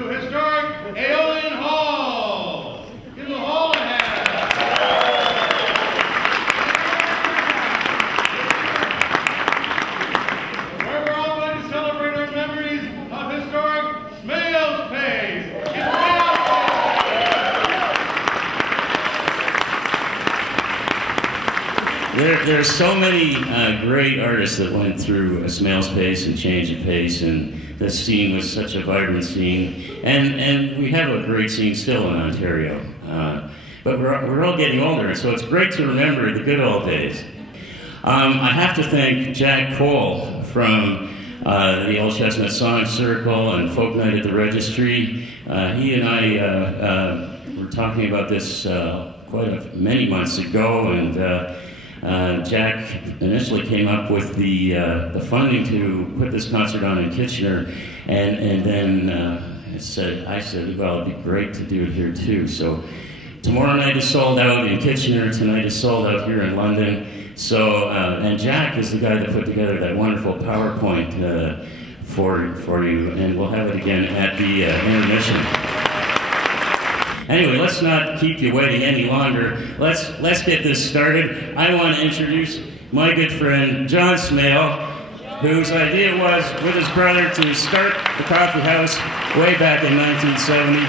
to historic Aeolian Hall. Give the hall a hand. Where we're all going to celebrate our memories of historic Smales Pays. There's so many great artists that went through Smales Pace and Change of Pace, and the scene was such a vibrant scene. And we have a great scene still in Ontario. But we're all getting older, so it's great to remember the good old days. I have to thank Jack Cole from the Old Chestnut Song Circle and Folk Night at the Registry. He and I were talking about this many months ago, and Jack initially came up with the funding to put this concert on in Kitchener, and then I said, well, it'd be great to do it here too. So tomorrow night is sold out in Kitchener, tonight is sold out here in London. So, and Jack is the guy that put together that wonderful PowerPoint for you, and we'll have it again at the intermission. Anyway, let's not keep you waiting any longer. Let's get this started. I want to introduce my good friend John Smale, whose idea was, with his brother, to start the coffee house way back in 1970.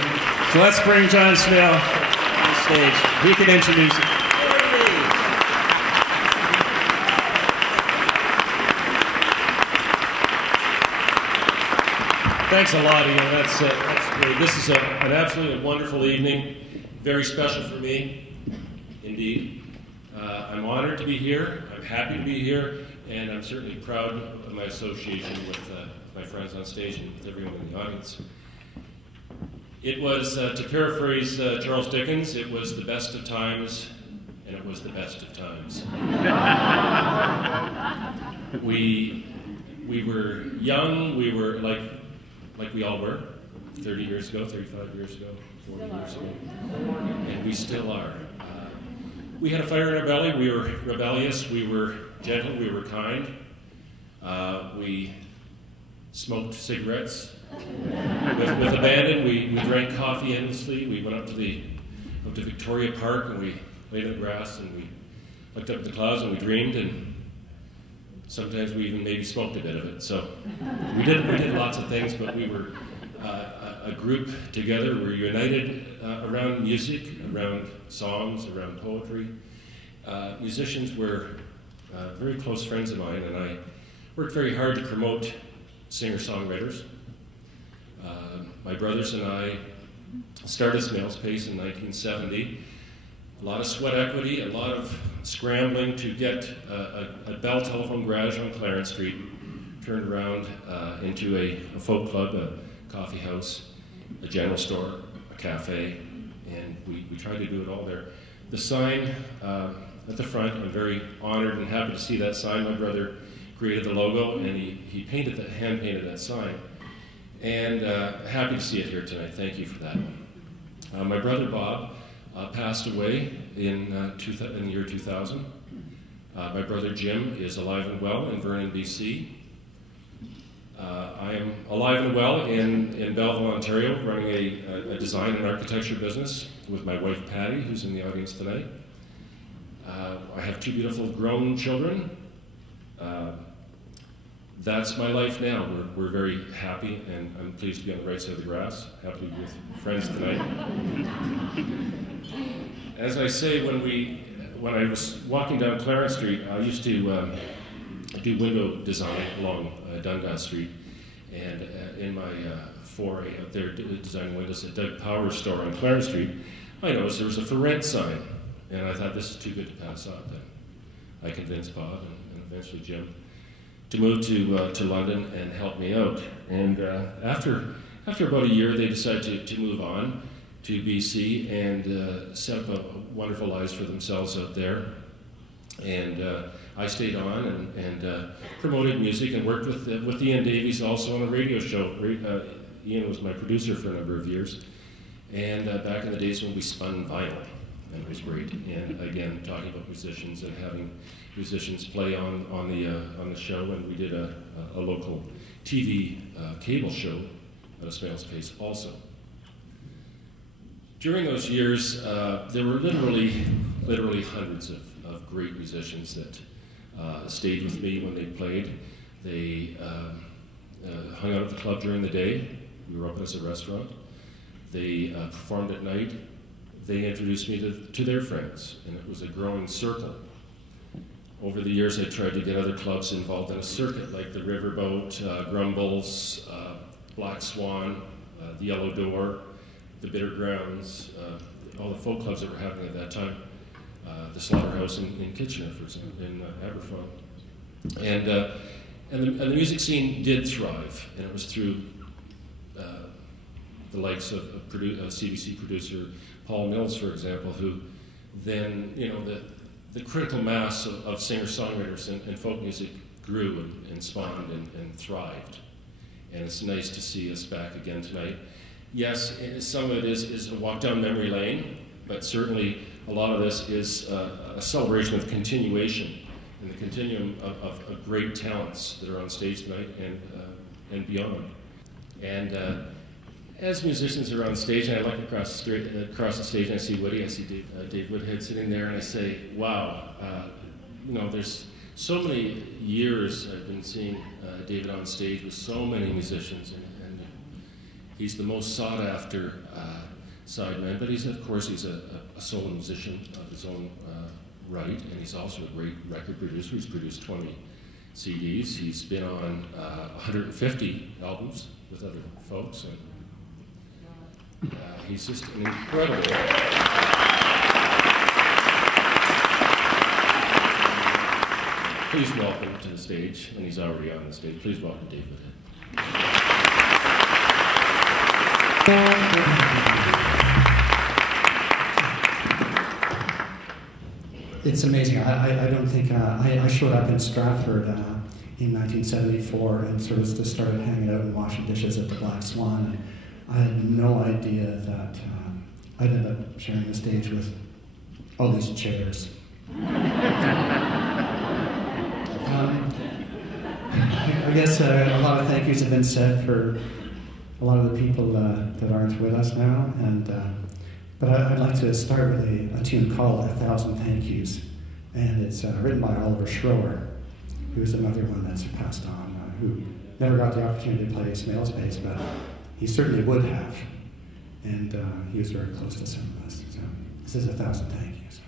So let's bring John Smale on the stage. He can introduce it. Thanks a lot, Ian. That's great. This is an absolutely wonderful evening, very special for me, indeed. I'm honored to be here. I'm happy to be here, and I'm certainly proud of my association with my friends on stage and with everyone in the audience. It was, to paraphrase Charles Dickens, it was the best of times, and it was the best of times. We were young. We were like we all were, 30 years ago, 35 years ago, 40 years ago, and we still are. We had a fire in our belly. We were rebellious. We were gentle. We were kind. We smoked cigarettes with abandon. We drank coffee endlessly. We went up to Victoria Park, and we laid in the grass, and we looked up at the clouds, and we dreamed, and sometimes we even maybe smoked a bit of it. So we did lots of things, but we were a group together. We were united around music, around songs, around poetry. Musicians were very close friends of mine, and I worked very hard to promote singer-songwriters. My brothers and I started Smales Pace in 1970. A lot of sweat equity, a lot of scrambling to get a Bell Telephone Garage on Clarence Street turned around into a folk club, a coffee house, a general store, a cafe, and we tried to do it all there. The sign at the front, I'm very honored and happy to see that sign. My brother created the logo, and he hand-painted that sign. And happy to see it here tonight. Thank you for that. My brother Bob passed away in the year 2000. My brother Jim is alive and well in Vernon, BC. I am alive and well in Belleville, Ontario, running a design and architecture business with my wife Patty, who's in the audience tonight. I have two beautiful grown children. That's my life now. We're very happy, and I'm pleased to be on the right side of the grass, happy to be with friends tonight. As I say, when I was walking down Clarence Street, I used to do window design along Dundas Street, and in my foray out there designing windows at Doug Power's store on Clarence Street, I noticed there was a for rent sign, and I thought, this is too good to pass up. And I convinced Bob and eventually Jim to move to London and help me out. And after about a year, they decided to move on to BC and set up a wonderful lives for themselves out there. And I stayed on and promoted music and worked with Ian Davies also on a radio show. Ian was my producer for a number of years. And back in the days when we spun vinyl, and it was great. And again, talking about musicians and having musicians play on the show. And we did a local TV cable show out of Smales Pace also. During those years, there were literally hundreds of great musicians that stayed with me when they played. They hung out at the club during the day. We were open as a restaurant. They performed at night. They introduced me to their friends, and it was a growing circle. Over the years, I tried to get other clubs involved in a circuit, like the Riverboat, Grumbles, Black Swan, the Yellow Door, the Bitter Grounds, all the folk clubs that were happening at that time. The Slaughterhouse in Kitchener, for example, in Aberfoyle. And the music scene did thrive, and it was through the likes of CBC producer Paul Mills, for example, who then, the critical mass of singer-songwriters and folk music grew and spawned and thrived. And it's nice to see us back again tonight. Yes, some of it is a walk down memory lane, but certainly a lot of this is a celebration of continuation and the continuum of great talents that are on stage tonight and beyond. And as musicians are on stage, and I look across the stage and I see Woody, I see Dave Woodhead sitting there, and I say, wow, there's so many years I've been seeing David on stage with so many musicians, and he's the most sought after sideman, but he's a solo musician of his own right, and he's also a great record producer. He's produced 20 CDs. He's been on 150 albums with other folks, and he's just an incredible. Please welcome to the stage, and he's already on the stage. Please welcome David. It's amazing. I don't think I showed up in Stratford in 1974 and sort of just started hanging out and washing dishes at the Black Swan. And I had no idea that I'd end up sharing the stage with all these chairs. I guess a lot of thank yous have been said for a lot of the people that aren't with us now, but I'd like to start with a tune called 1,000 Thank Yous, and it's written by Oliver Schroer, who's another one that's passed on, who never got the opportunity to play Smales Pace, but he certainly would have, and he was very close to some of us. So this is 1,000 Thank Yous.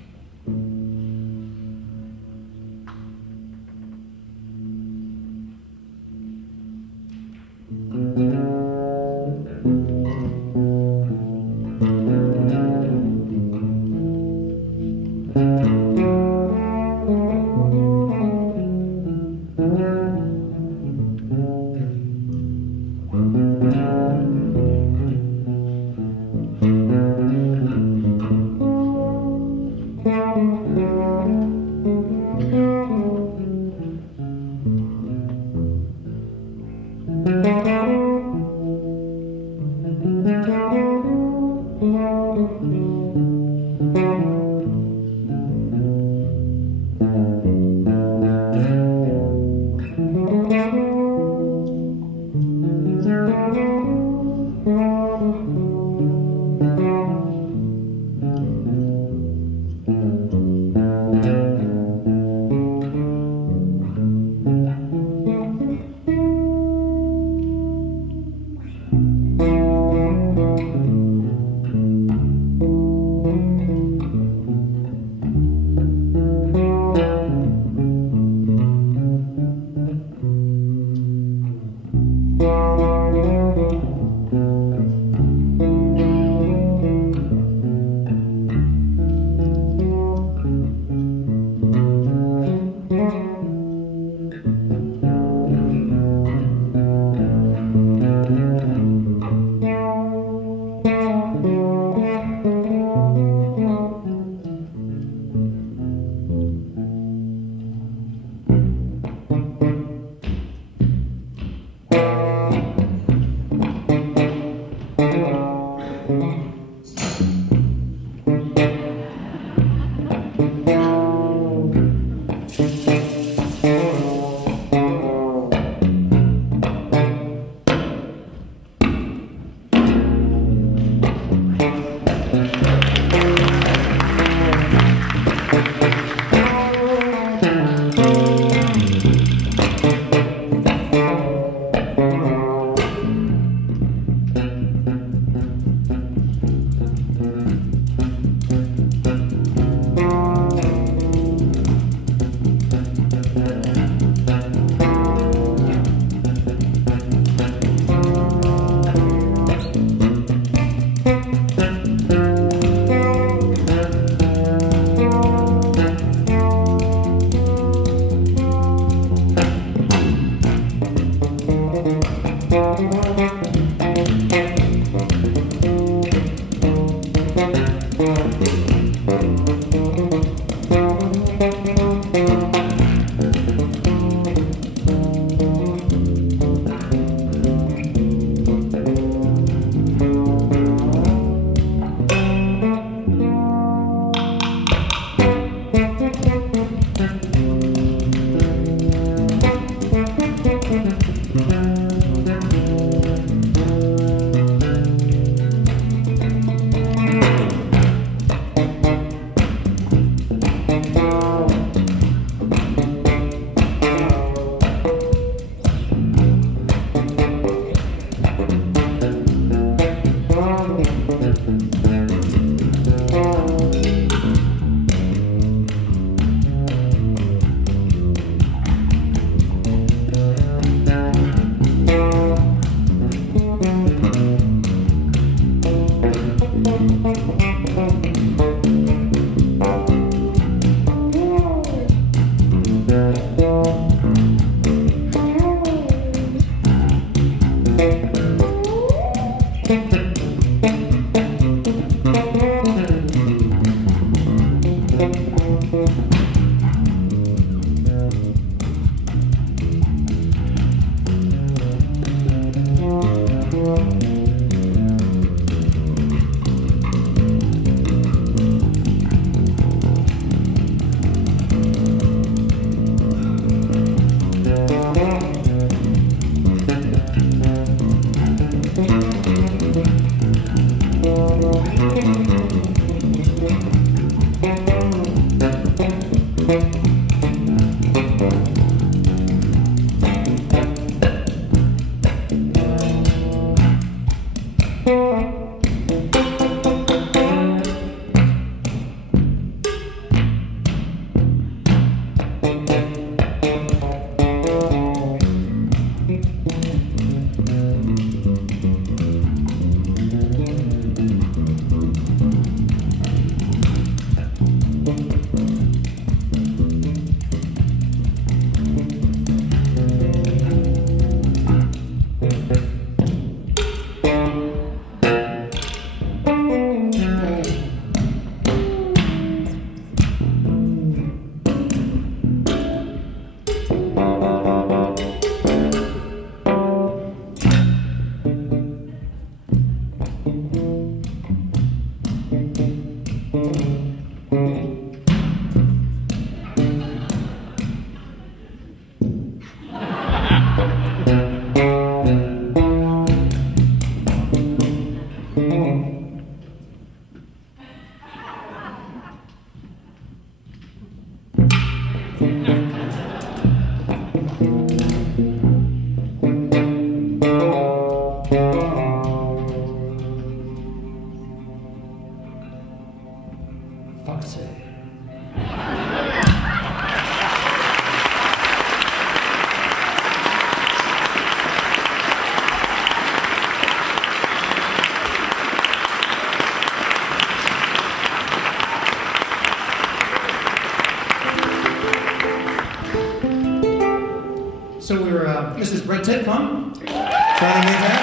So we were, Mrs. Brett Titcom, joining me there.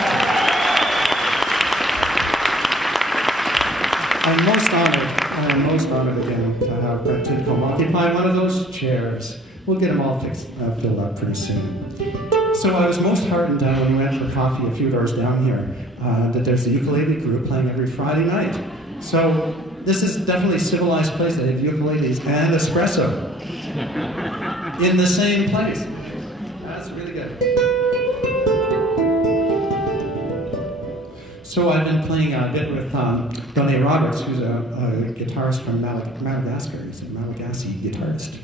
I'm most honored again to have Brett Titcom occupy one of those chairs. We'll get them all filled up pretty soon. So I was most heartened when we went for coffee a few doors down here that there's a ukulele group playing every Friday night. So this is definitely a civilized place. They have ukuleles and espresso in the same place. That's really good. So I've been playing a bit with Donnie Roberts, who's a guitarist from Madagascar. He's a Malagasy guitarist.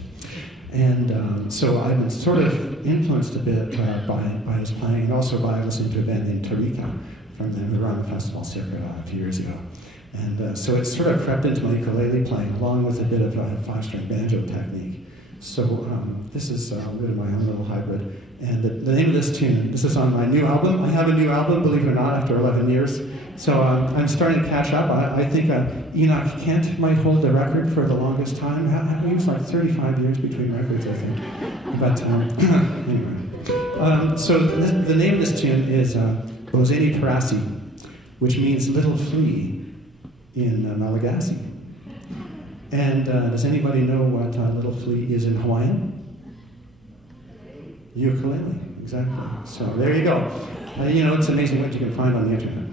And so I've been sort of influenced a bit by his playing, and also by listening to a band named Tarika from them who were on the festival circuit a few years ago. And so it sort of crept into my ukulele playing, along with a bit of a five-string banjo technique. So this is a bit of my own little hybrid. And the name of this tune, this is on my new album. I have a new album, believe it or not, after 11 years. So I'm starting to catch up. I think Enoch Kent might hold the record for the longest time. It was like 35 years between records, I think. But anyway. So the name of this tune is Bozeni Parasi, which means little flea in Malagasy. And does anybody know what little flea is in Hawaiian? Ukulele, exactly. So there you go. It's amazing what you can find on the internet.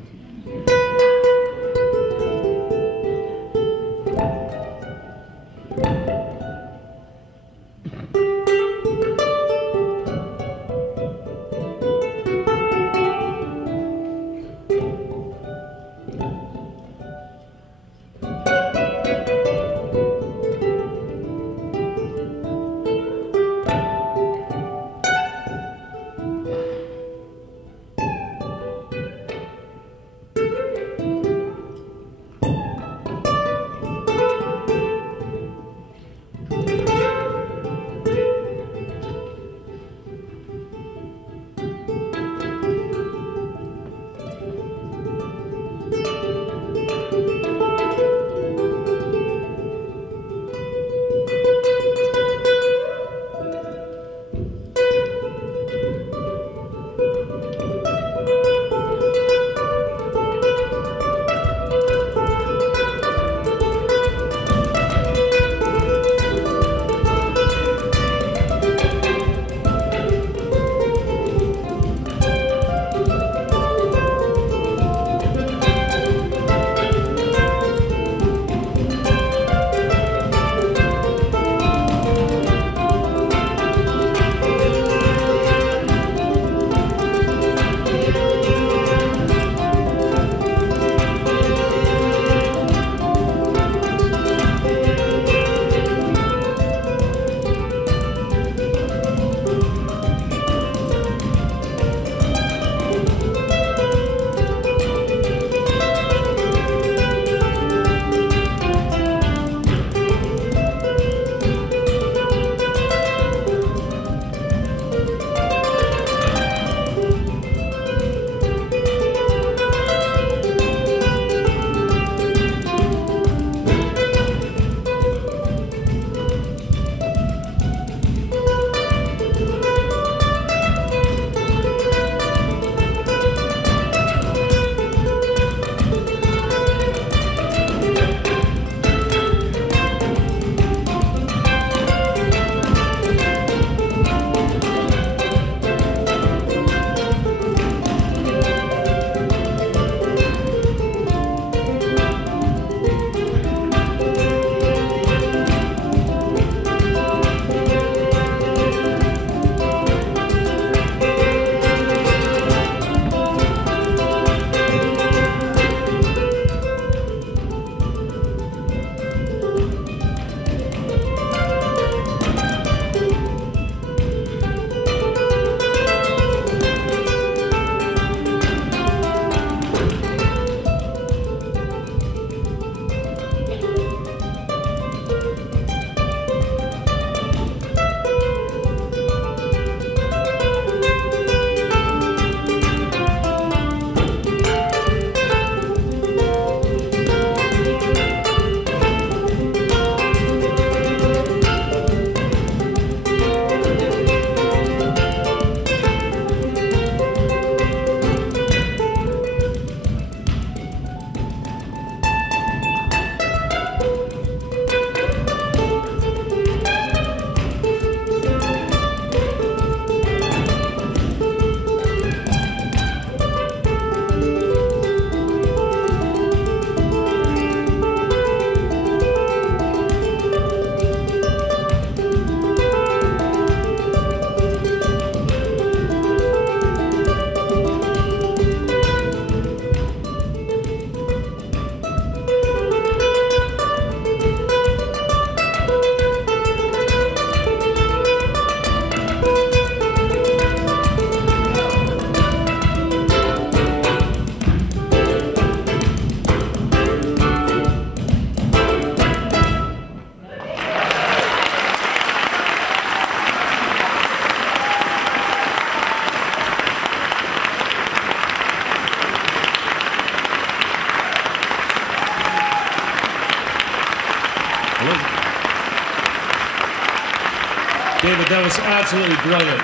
David, that was absolutely brilliant,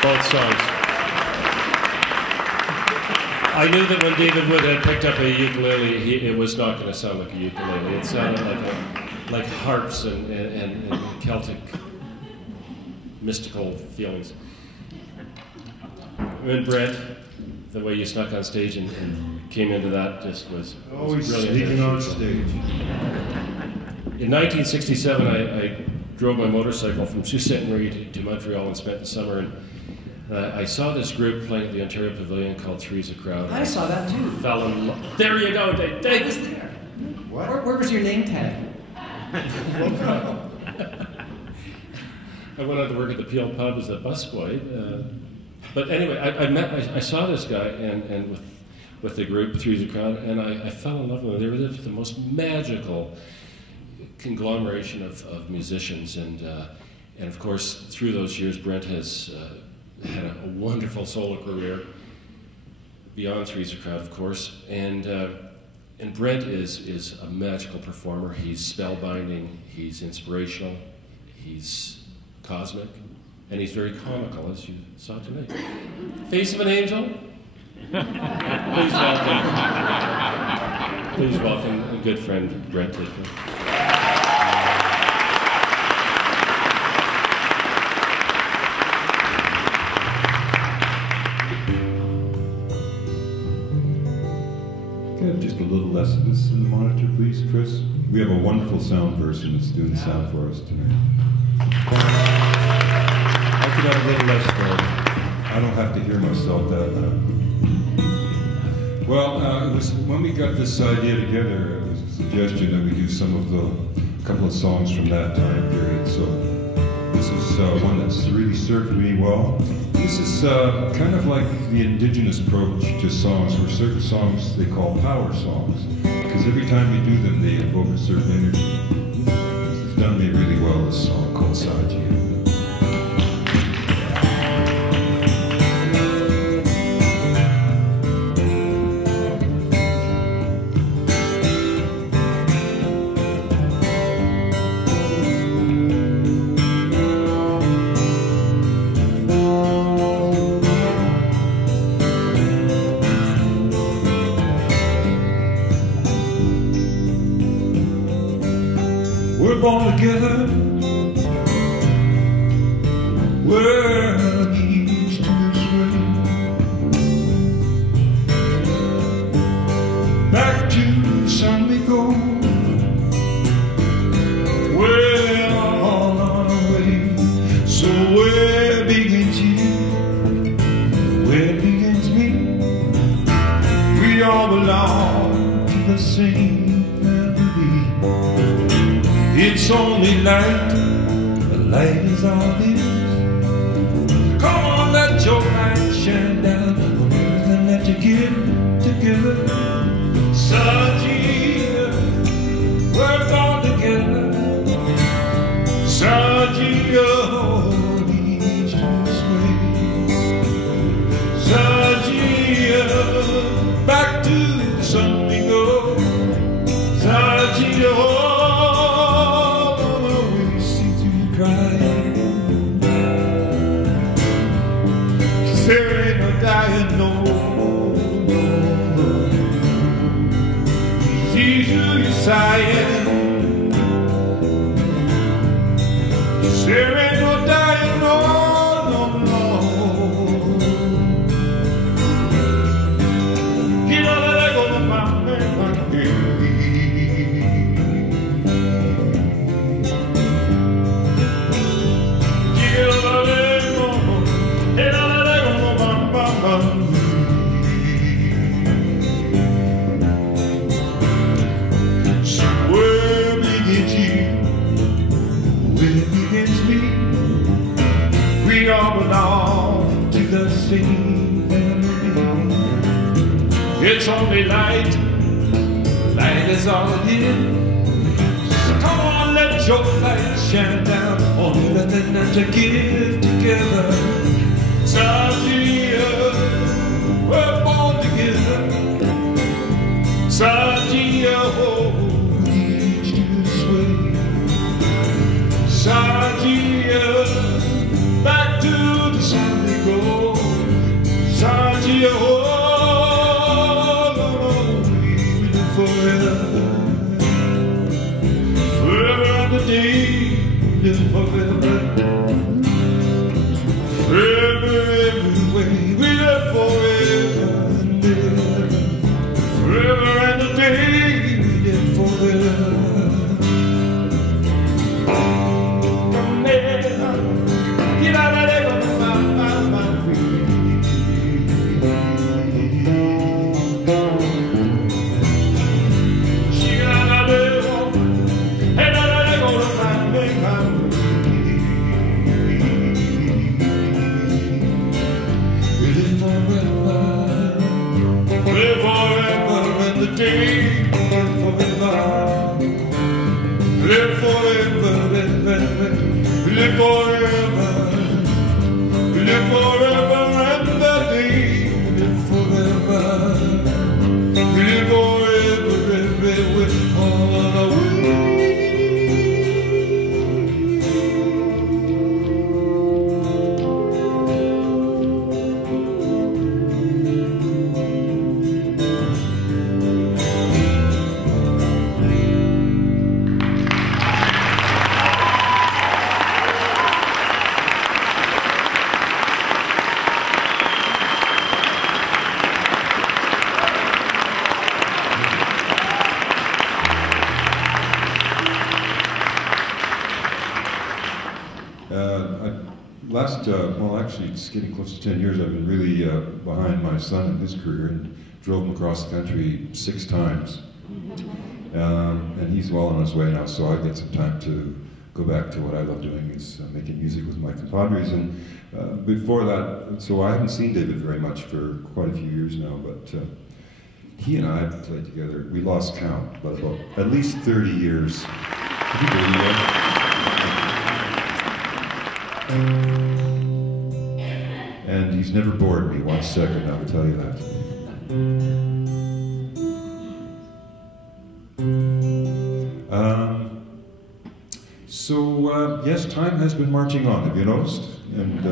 both songs. I knew that when David Wood had picked up a ukulele, it was not going to sound like a ukulele. It sounded like harps and Celtic mystical feelings. And Brent, the way you snuck on stage and came into that just was Always brilliant. sneaking on stage. In 1967, I drove my motorcycle from Sault Ste. Marie to Montreal and spent the summer. And I saw this group playing at the Ontario Pavilion called Three's a Crowd. I saw that too. Fell in love. There you go, Dave. I was there. What? Where was your name tag? I went on to work at the Peel Pub as a busboy. But anyway, I saw this guy and with the group Three's a Crowd, and I fell in love with them. They were the most magical conglomeration of musicians, and of course through those years, Brent has had a wonderful solo career beyond Three's a Crowd, of course, and Brent is a magical performer. He's spellbinding, he's inspirational, he's cosmic, and he's very comical, as you saw tonight. Face of an Angel. Please welcome a good friend, Brent Tidkman. Can I have just a little less of this in the monitor, please, Chris? We have a wonderful sound person that's doing the sound for us tonight. I could have a little less, though. I don't have to hear myself that loud. Well, it was when we got this idea together, it was a suggestion that we do a couple of songs from that time period. So this is one that's really served me well. This is kind of like the indigenous approach to songs, where certain songs they call power songs, because every time we do them, they evoke a certain energy. This has done me really well, this song called Saji. We're born together, we're each to this way. Back to the sun we go, we're all on our way. So where begins you, where begins me? We all belong to the same family. It's only light, the light is all it is. Come on, let your light shine down on everything that you get together. Saji, we're born together. Saji, each to this way. Saji, back to the sun we go. Saji, there ain't no dying, no. See through your sighing. There ain't no dying, no, no, no. Get on the leg on the mountain, my baby. Get on the leg on the so where begins you, where begins me? We all belong to the same family. It's only light, light is all it is. So come on, let your light shine down on everything that you get together. Saji, we're born together. Saji, each to this way. Saji, forever. Forever and a day, live forever. Forever every way, we live forever and ever. Forever and a day, we live forever. Live forever, live forever, live forever, live forever and the day, live forever, live forever, everywhere, all the way. Well, actually, it's getting close to 10 years. I've been really behind my son in his career and drove him across the country 6 times. And he's well on his way now, so I get some time to go back to what I love doing, is making music with my compadres. And before that, so I haven't seen David very much for quite a few years now, but he and I have played together. We lost count, but about at least 30 years. Can you believe that? And he's never bored me 1 second, I will tell you that. Yes, time has been marching on, have you noticed? And,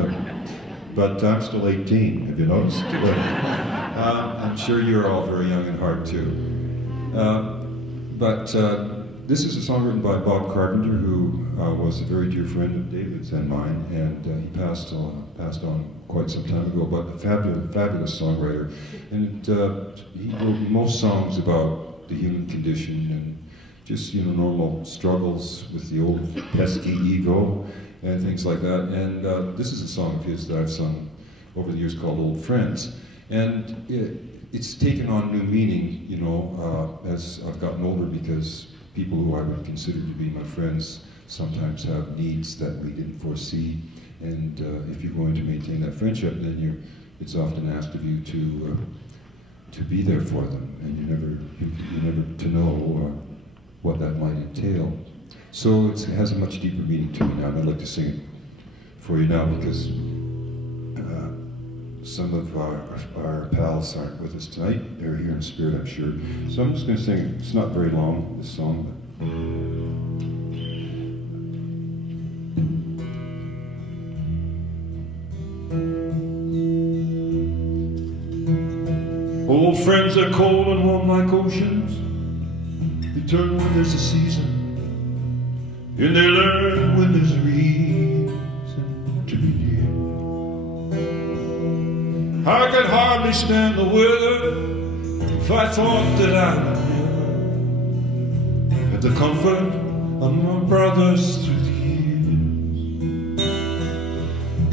but I'm still 18, have you noticed? But, I'm sure you're all very young at heart too. This is a song written by Bob Carpenter, who was a very dear friend of David's and mine, and he passed on quite some time ago, but a fabulous songwriter. And he wrote most songs about the human condition and just, you know, normal struggles with the old pesky ego and things like that. And this is a song of his that I've sung over the years called Old Friends. And it's taken on new meaning, you know, as I've gotten older, because people who I would consider to be my friends sometimes have needs that we didn't foresee. And if you're going to maintain that friendship, then it's often asked of you to be there for them, and you never to know what that might entail. So it has a much deeper meaning to me now, and I'd like to sing it for you now, because some of our pals aren't with us tonight. They're here in spirit, I'm sure. So I'm just going to sing it. It's not very long, this song, but old friends are cold and warm like oceans. They turn when there's a season, and they learn when there's a reason to begin. I could hardly stand the weather if I thought that I would never have the comfort of my brothers through the years.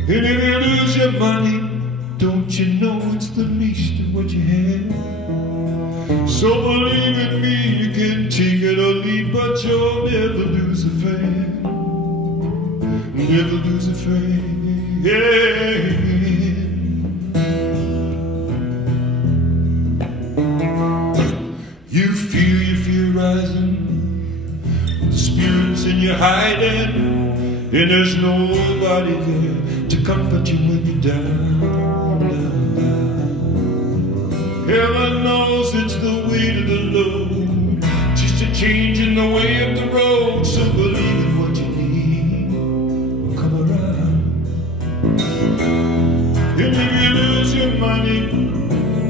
And if you lose your money, don't you know it's the least of what you have? So believe in me, you can take it or leave, but you'll never lose a friend. Never lose a friend. Yeah. You feel rising, the spirits in your hiding, and there's nobody there to comfort you when you're down. Heaven knows it's the weight of the load, just a change in the way of the road. So believe in what you need will come around. And if you lose your money,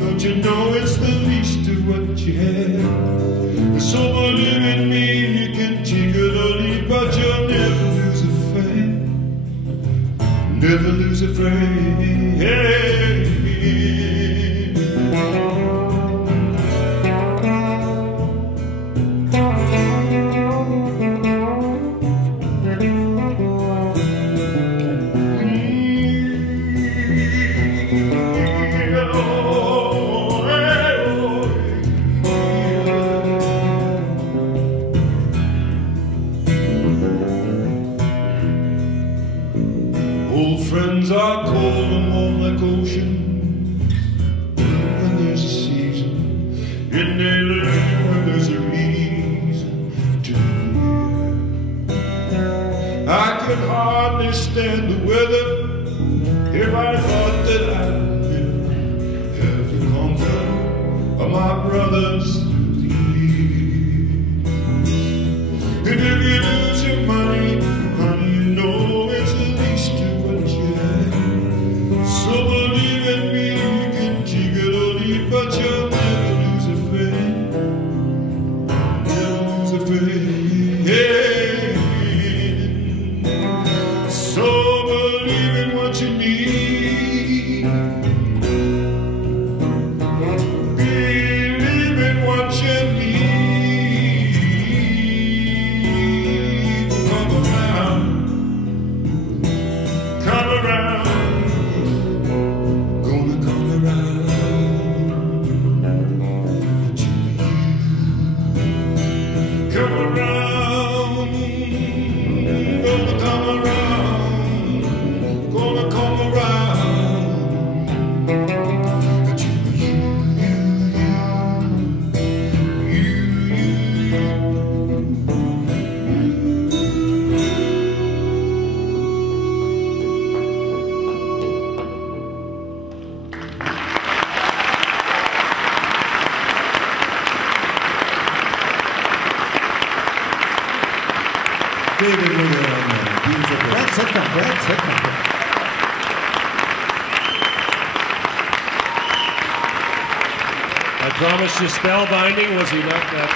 don't you know it's the least of what you have? So believe in me, you can take it or leave, but you'll never lose a friend. Never lose a friend. Hey. Old friends are cold and warm like oceans when there's a season, and they learn when there's a reason to fear. I could hardly stand the weather if I thought that I'd never have the comfort of my brothers through the years. And if you lose your money, honey, you know it's the least of what you have. So believe in me, you can take it or leave, but you'll never lose a friend. Never lose a friend. Hey. So believe in what you need. Believe in what you need. Come around. Come around. Gonna come around to you. Come around. Gonna come around. Gonna come around to you. David Miller on there. Beautiful. Brad Sitcom. I promised you spellbinding. Was he not that?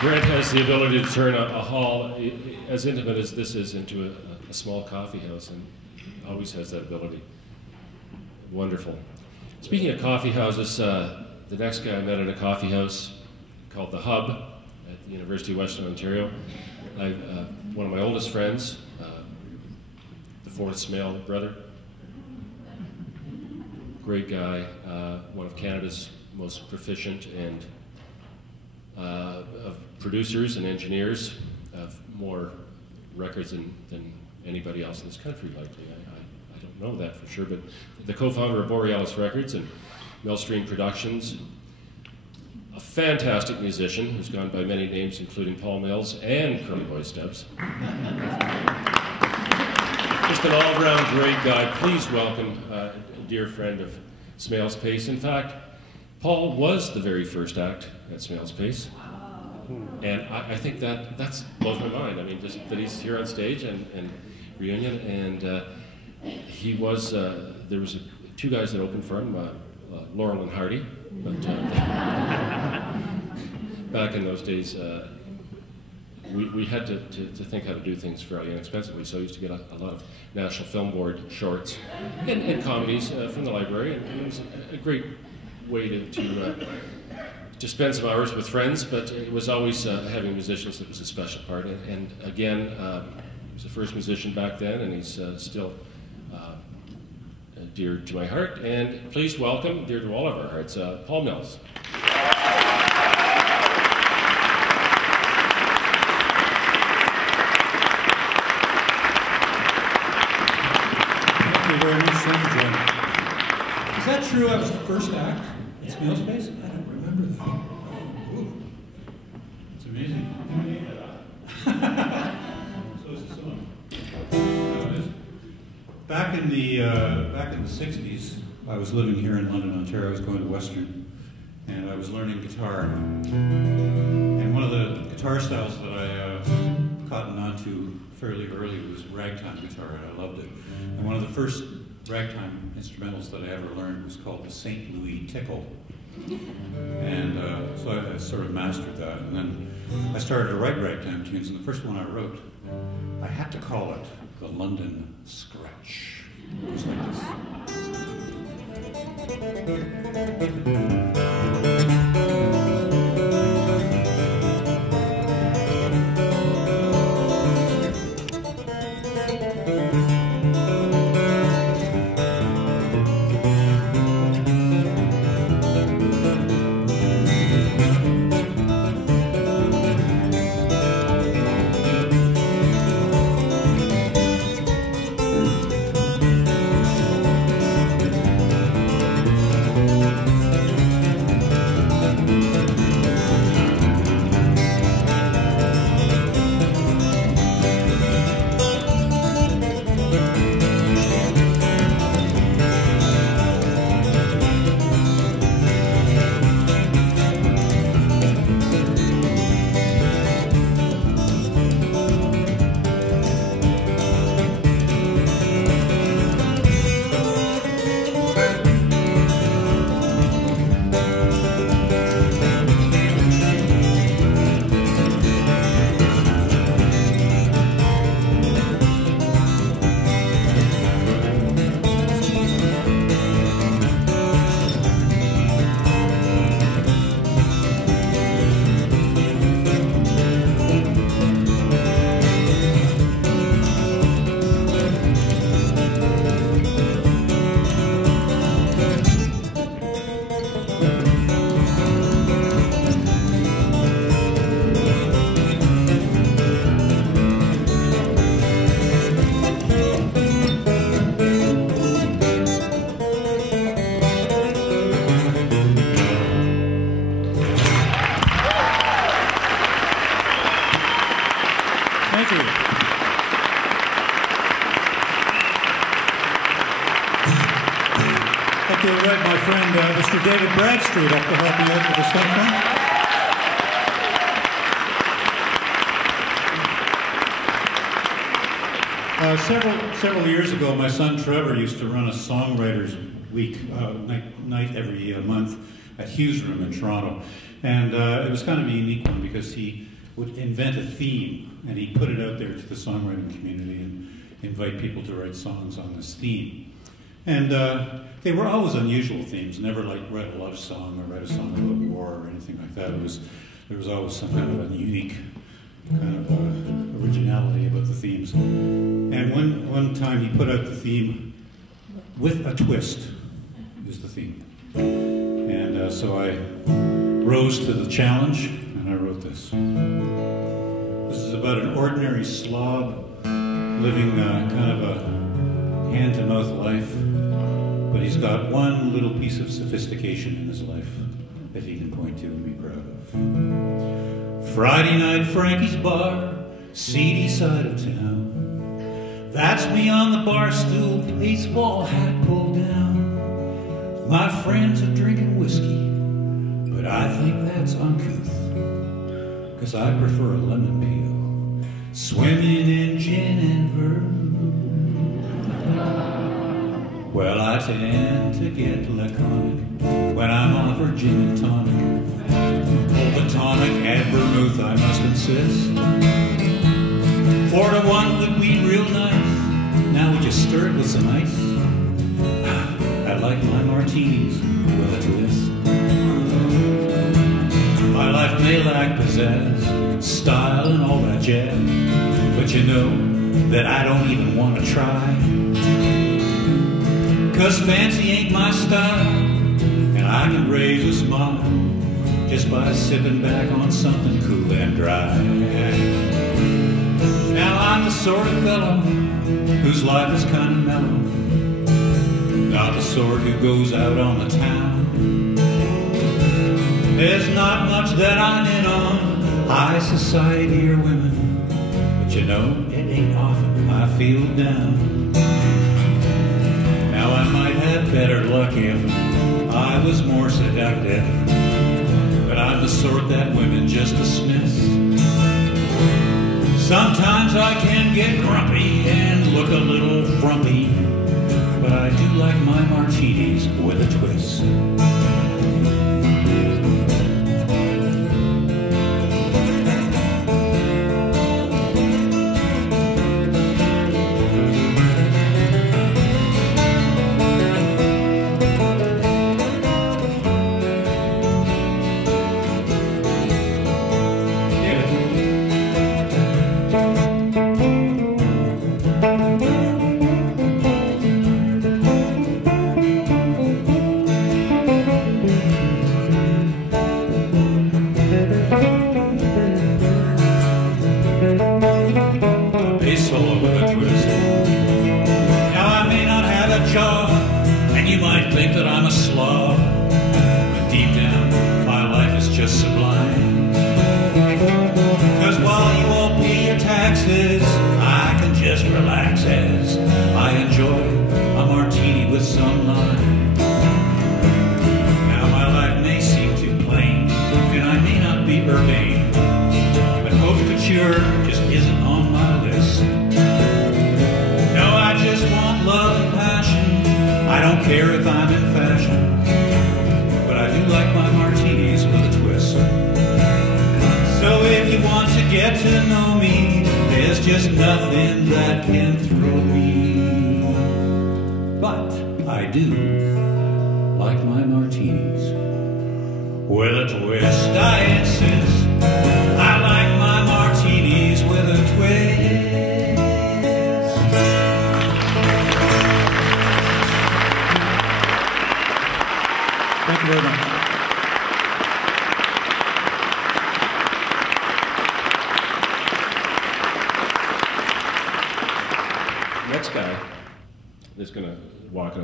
Brent has the ability to turn a hall as intimate as this is into a small coffee house, and always has that ability. Wonderful. Speaking of coffee houses, the next guy I met at a coffee house called The Hub at the University of Western Ontario. One of my oldest friends, the fourth Smale brother. Great guy, one of Canada's most proficient and of producers and engineers, of more records than anybody else in this country, likely. I don't know that for sure, but the co-founder of Borealis Records and Millstream Productions, a fantastic musician who's gone by many names, including Paul Mills and Curly Boy Stubbs. Just an all-round great guy. Please welcome a dear friend of Smales Pace. In fact, Paul was the very first act at Smales Pace. And I think that's blows my mind. I mean, just that he's here on stage and Reunion, and he was, there was two guys that opened for him, Laurel and Hardy, but back in those days, we had to think how to do things fairly inexpensively, so I used to get a lot of National Film Board shorts and comedies from the library, and it was a great way to spend some hours with friends, but it was always having musicians that was a special part, and again, he was the first musician back then, and he's still dear to my heart, and please welcome, dear to all of our hearts, Paul Mills. Thank you very much, John. Is that true? I was the first act at Smales Pace? I don't remember that. Ooh. It's amazing. So is the song. Back in the 60s, I was living here in London, Ontario. I was going to Western, and I was learning guitar. And one of the guitar styles that I cottoned onto fairly early was ragtime guitar, and I loved it. And one of the first ragtime instrumentals that I ever learned was called the St. Louis Tickle. And so I sort of mastered that. And then I started to write ragtime tunes, and the first one I wrote, I had to call it the London Scratch. It was like this. Mr. David Bradstreet up to help me out with this next one. Several years ago, my son Trevor used to run a songwriters week night every month at Hughes Room in Toronto, and it was kind of a unique one because he would invent a theme and he put it out there to the songwriting community and invite people to write songs on this theme. And they were always unusual themes, never like write a love song or write a song about war or anything like that. There was always some kind of a unique kind of originality about the themes. And one time he put out the theme, "With a Twist" is the theme. And so I rose to the challenge and I wrote this. This is about an ordinary slob living kind of a hand-to-mouth life. But he's got one little piece of sophistication in his life that he can point to and be proud of. Friday night, Frankie's bar, seedy side of town. That's me on the bar stool, baseball hat pulled down. My friends are drinking whiskey, but I think that's uncouth, 'cause I prefer a lemon peel, swimming in gin and vermouth. Well, I tend to get laconic when I'm on for gin and tonic. Oh, the tonic and vermouth, I must insist. 4 to 1 would be real nice. Now we just stir it with some ice. I like my martinis with a twist. My life may lack pizzazz, style and all that jazz, but you know that I don't even want to try. 'Cause fancy ain't my style, and I can raise a smile just by sipping back on something cool and dry. Now I'm the sort of fellow whose life is kind of mellow, not the sort who goes out on the town. There's not much that I'm in on high society or women, but you know it ain't often I feel down. Now I might have better luck if I was more seductive, but I'm the sort that women just dismiss. Sometimes I can get grumpy and look a little frumpy, but I do like my martinis with a twist.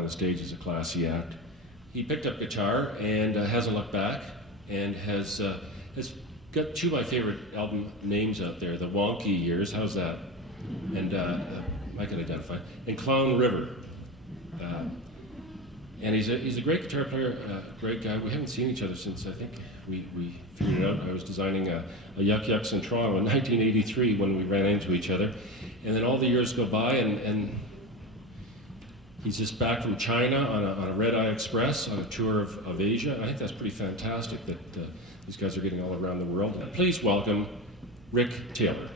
Stage as a classy act. He picked up guitar and hasn't looked back, and has got two of my favorite album names out there, The Wonky Years, how's that? And I can identify, and Clown River. And he's a great guitar player, a great guy. We haven't seen each other since I think we figured it out. I was designing a Yuck Yucks in Toronto in 1983 when we ran into each other. And then all the years go by, and he's just back from China on a red-eye express on a tour of Asia. I think that's pretty fantastic that these guys are getting all around the world. And please welcome Rick Taylor.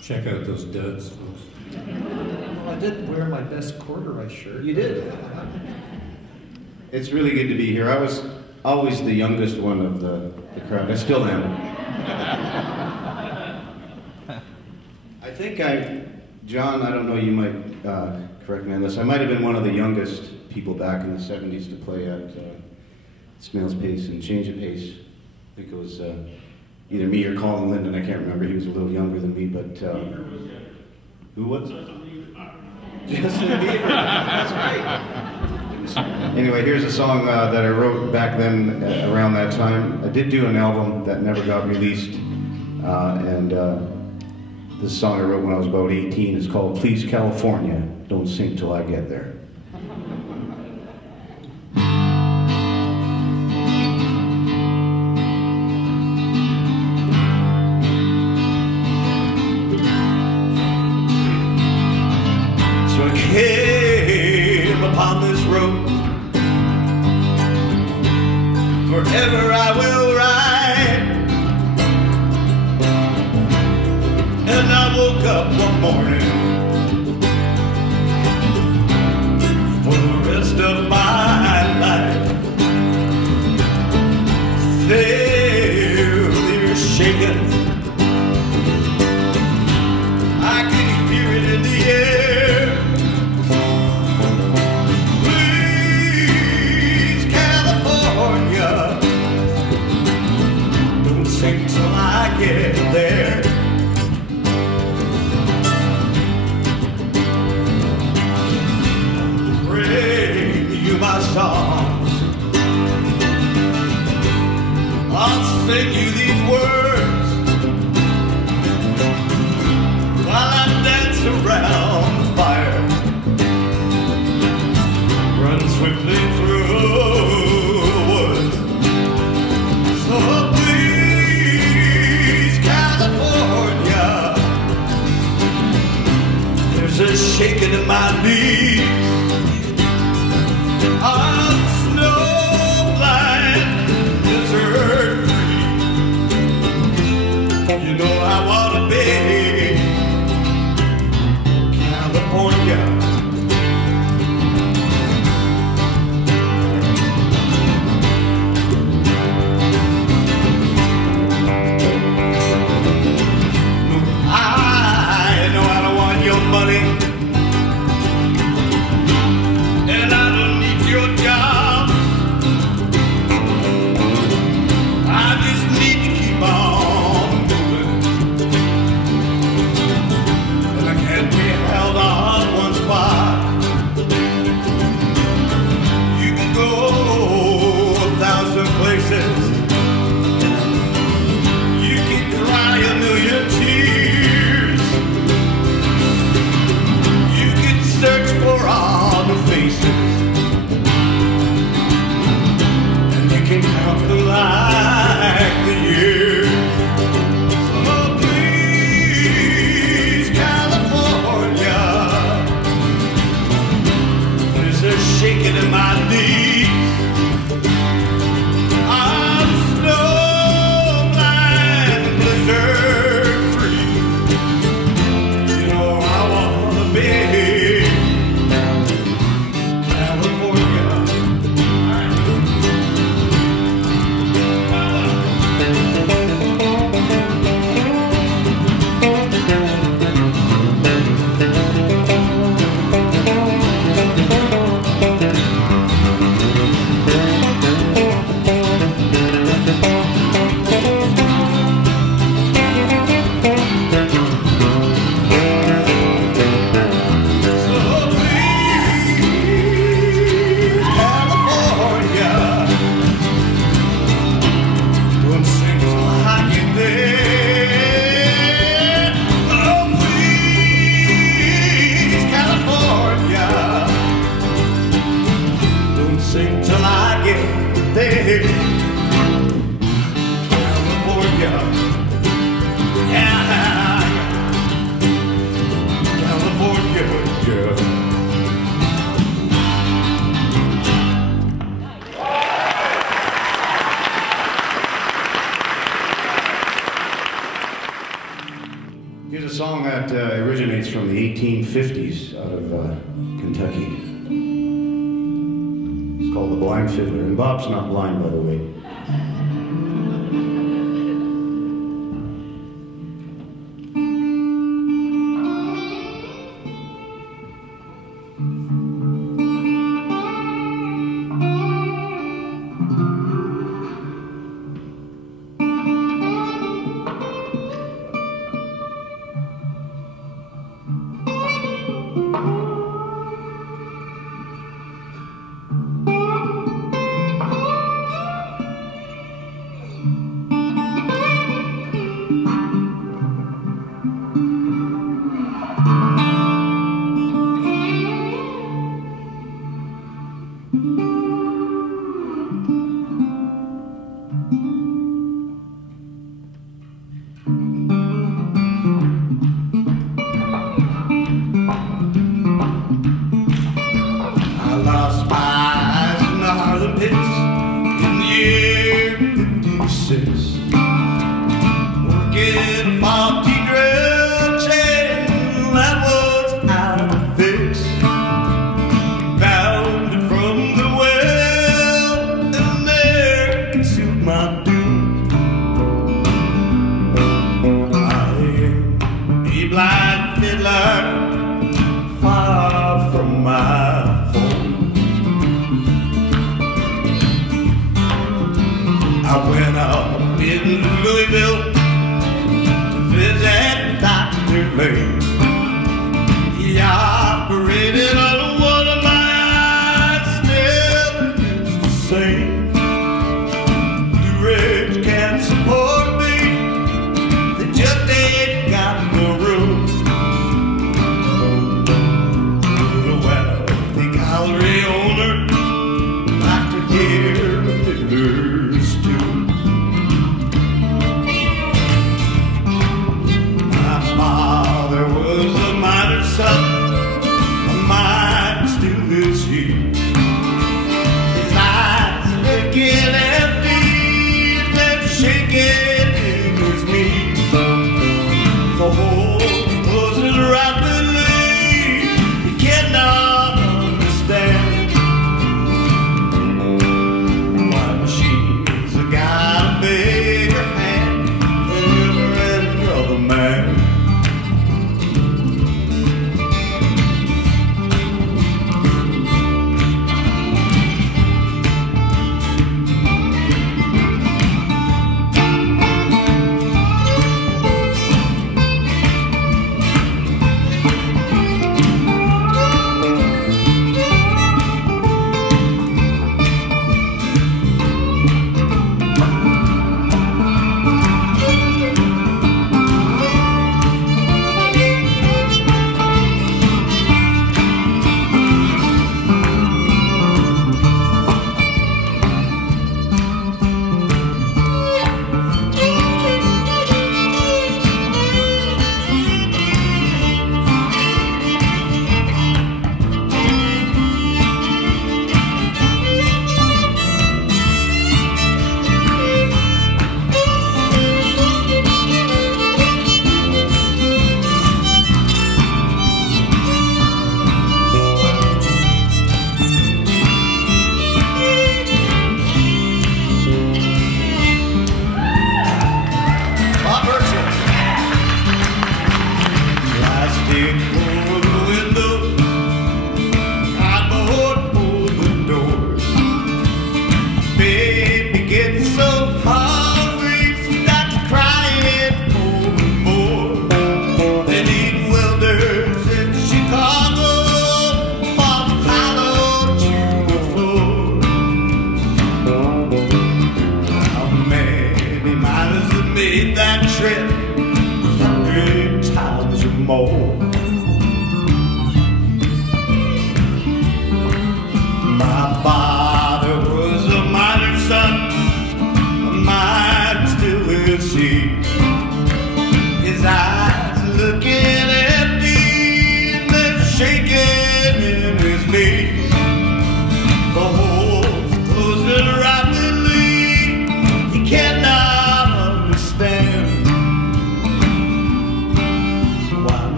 Check out those duds, folks. Well, I did wear my best corduroy shirt. You did. It's really good to be here. I was always the youngest one of the crowd. I still am. I think John, I don't know, you might correct me on this. I might have been one of the youngest people back in the 70s to play at Smales Pace and Change of Pace. I think it was either me or Colin Linden. I can't remember. He was a little younger than me, but who was? Justin Bieber. That's right. Anyway, here's a song that I wrote back then around that time. I did do an album that never got released, and this song I wrote when I was about 18 is called Please California, Don't Sing Till I Get There. So I came upon this road, forever I will ride. And I woke up one morning, for the rest of my life, failure shaken. I can hear it in the air. Please, California, don't sing till I get there. Bring you my songs, I'll sing you these words while I dance around the fire, run swiftly through the woods. song that originates from the 1850s out of Kentucky. It's called The Blind Fiddler, and Bob's not blind, by the way.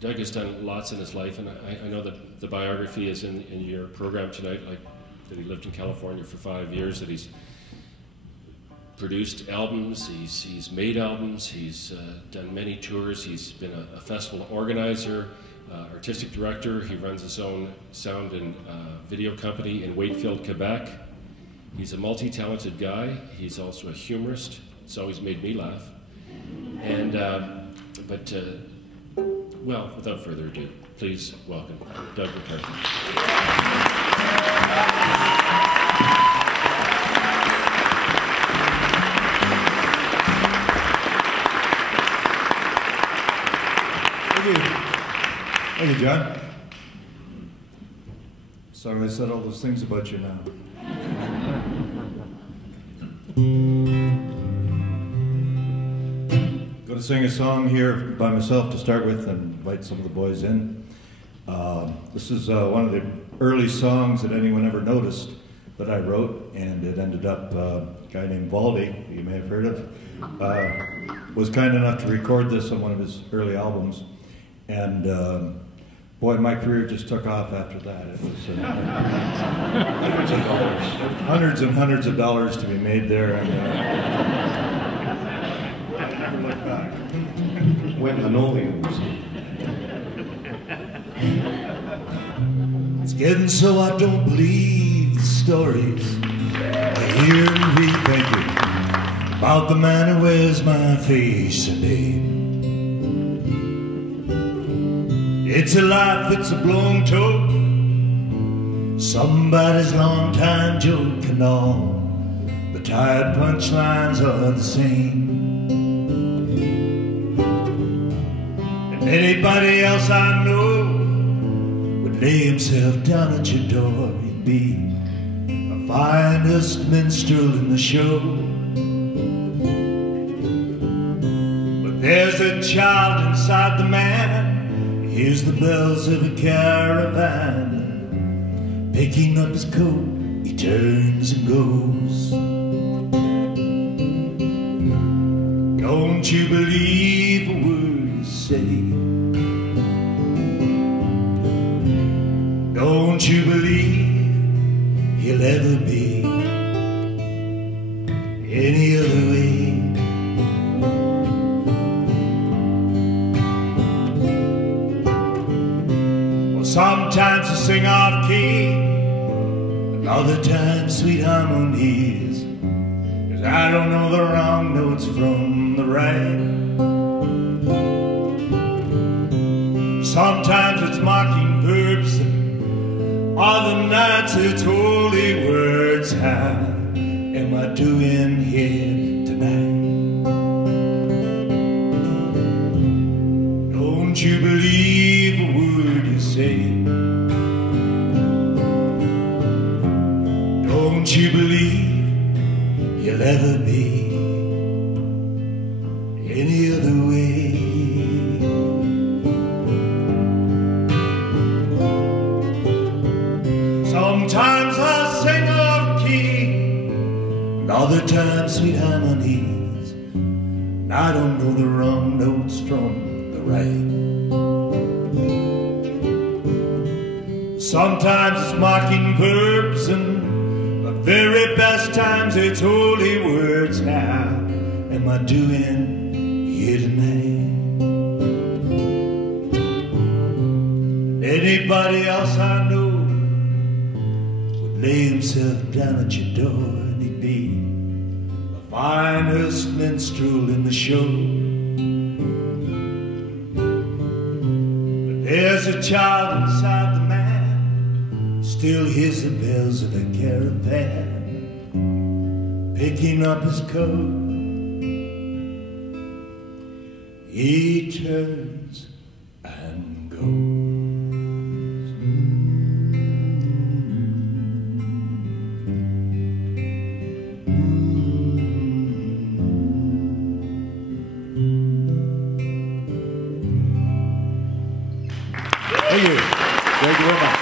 Doug has done lots in his life, and I know that the biography is in your program tonight, like that he lived in California for 5 years, that he's produced albums, he's made albums, he's done many tours, he's been a festival organizer, artistic director, he runs his own sound and video company in Wakefield, Quebec. He's a multi-talented guy, he's also a humorist, it's always made me laugh. And, well, without further ado, please welcome Doug McCarthy. Thank you, John. Sorry I said all those things about you now. Going to sing a song here by myself to start with and invite some of the boys in. This is one of the early songs that anyone ever noticed that I wrote, and it ended up a guy named Valdi, you may have heard of, was kind enough to record this on one of his early albums. And boy, my career just took off after that. It was hundreds of dollars, hundreds and hundreds of dollars to be made there, and never looked back. Went linoleums. It's getting so I don't believe the stories I hear and read, thank you, about the man who wears my face today. It's a life that's a blown toke, somebody's long time joke, and all the tired punchlines are the same. And anybody else I know would lay himself down at your door. He'd be the finest minstrel in the show. But there's a child inside the man. Hears the bells of a caravan. Picking up his coat, he turns and goes. Don't you believe a word you say. Don't you believe he'll ever be any other way. Sometimes I sing off key, and other times sweet harmonies, 'cause I don't know the wrong notes from the right. Sometimes it's mocking verbs, and other nights it's holy words. How am I doing here tonight? Don't you believe a word you say. Don't you believe you'll ever be any other way. Sometimes I sing off key, and other times sweet harmonies, and I don't know the wrong notes from the right. Sometimes it's mocking verbs, and the very best times it's holy words. How am I doing here tonight? Anybody else I know would lay himself down at your door, and he'd be the finest minstrel in the show. But there's a child inside the man, still hears the bells of a caravan, picking up his coat. He turns and goes. Thank you. Thank you very much.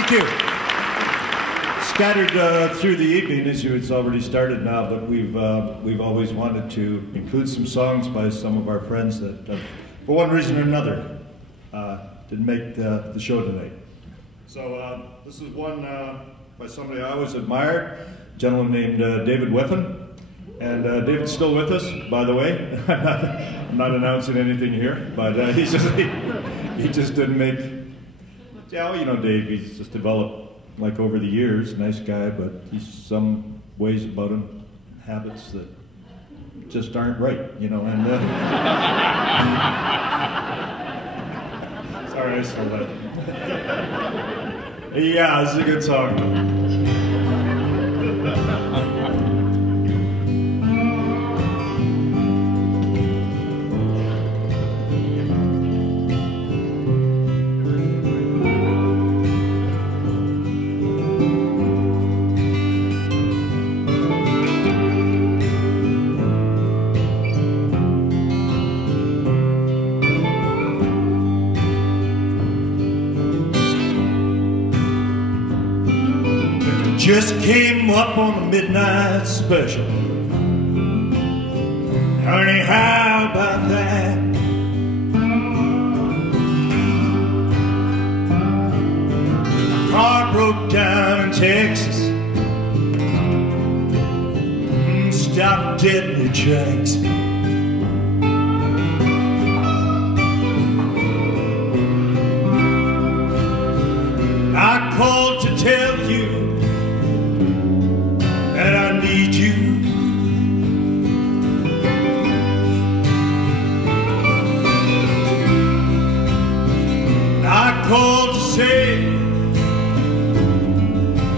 Thank you. Scattered through the evening, as it's already started now, but we've always wanted to include some songs by some of our friends that, for one reason or another, didn't make the show tonight. So this is one by somebody I always admired, a gentleman named David Weffen. And David's still with us, by the way. I'm not announcing anything here, but he just didn't make. Yeah, well, you know, Dave. He's just developed like over the years. Nice guy, but he's some ways about him, habits that just aren't right, you know. And sorry, I stole that. Yeah, this is a good song. Just came up on the midnight special. Honey, how about that? My car broke down in Texas. Stopped dead in the tracks. I called to tell you that I need you. I called to say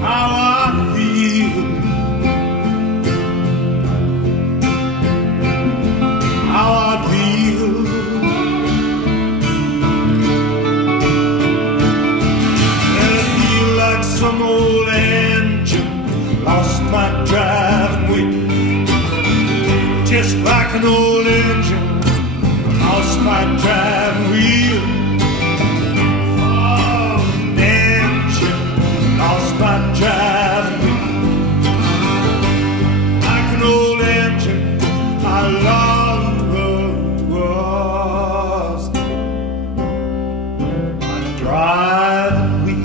how I feel, how I feel. And I feel like some old engine lost my driving wheel. Just like an old engine lost my driving wheel. Oh, an engine lost my driving wheel. Like an old engine I lost my driving wheel.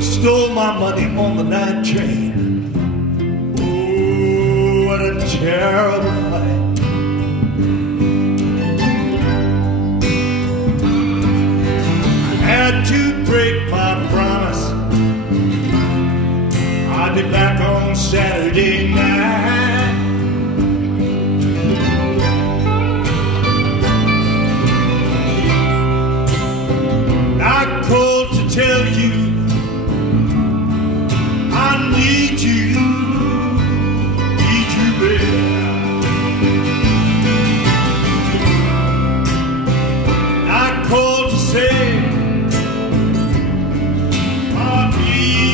Stole my money on the night train. Oh, what a terrible fight. I had to break my promise. I'd be back on Saturday night. I called to tell you I need you, baby. I called to say how I feel,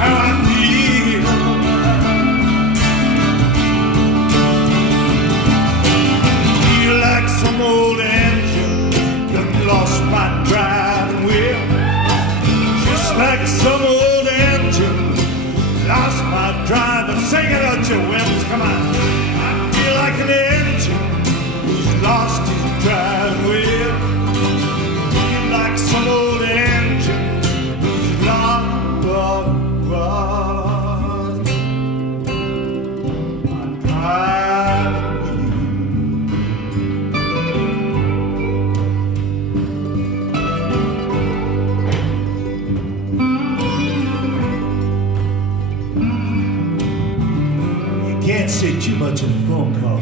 how I feel. Feel like some old engine that lost my driving wheel. Just like some old engine lost my driving. Sing it out your winds, come on. I feel like an engine who's lost his driving wheel. Feel like some old engine who's lost my driving wheel. Can't say too much in a phone call.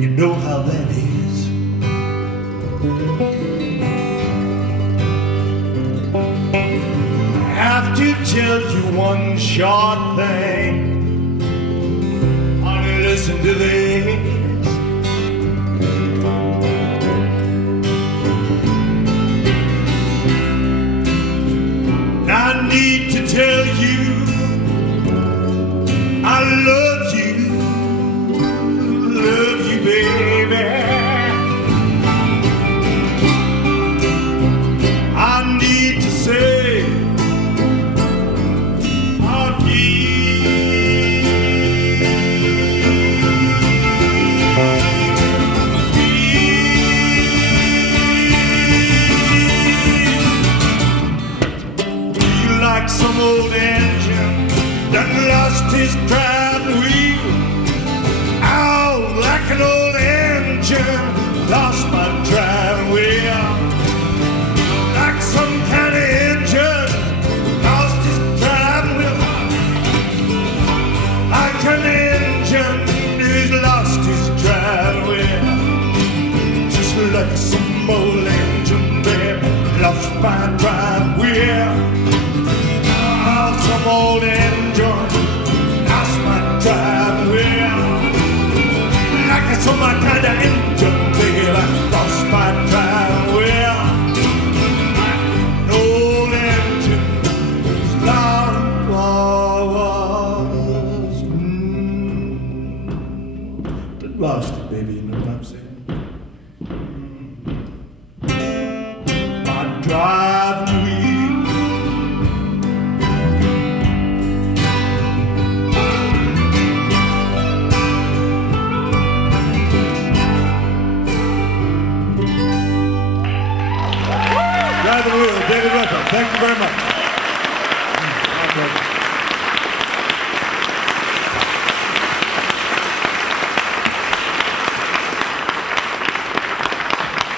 You know how that is. I have to tell you one short thing. Honey, listen to this. his driving wheel. Oh, like an old engine, lost my driving wheel. Like some kind of engine, lost his driving wheel. Like an engine who's lost his driving wheel. Just like some old engine, baby, lost my driving wheel. Oh, some old engine, lost my driving wheel. Like some kind of engine, baby, lost my driving wheel. An old engine is lost. Lost it, baby, you know what I'm saying? My driving wheel. Driving wheel, David Rucker. Thank you very much.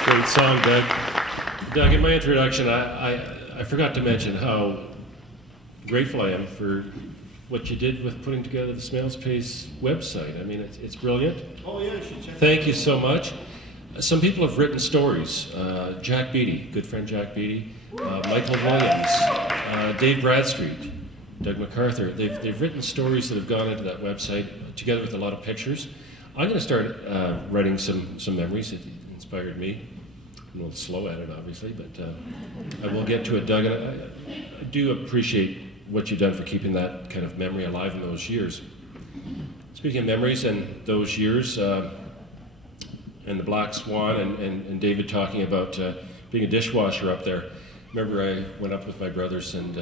Great song, Doug. Doug, in my introduction, I forgot to mention how grateful I am for what you did with putting together the Smales Pace website. I mean, it's brilliant. Oh, yeah, you should check it out. Thank you so much. Some people have written stories. Jack Beattie, good friend Jack Beattie, Michael Williams, Dave Bradstreet, Doug MacArthur. They've written stories that have gone into that website together with a lot of pictures. I'm going to start writing some memories. It inspired me. I'm a little slow at it, obviously, but I will get to it, Doug. And I do appreciate what you've done for keeping that kind of memory alive in those years. Speaking of memories and those years, and the Black Swan, and David talking about being a dishwasher up there. Remember, I went up with my brothers and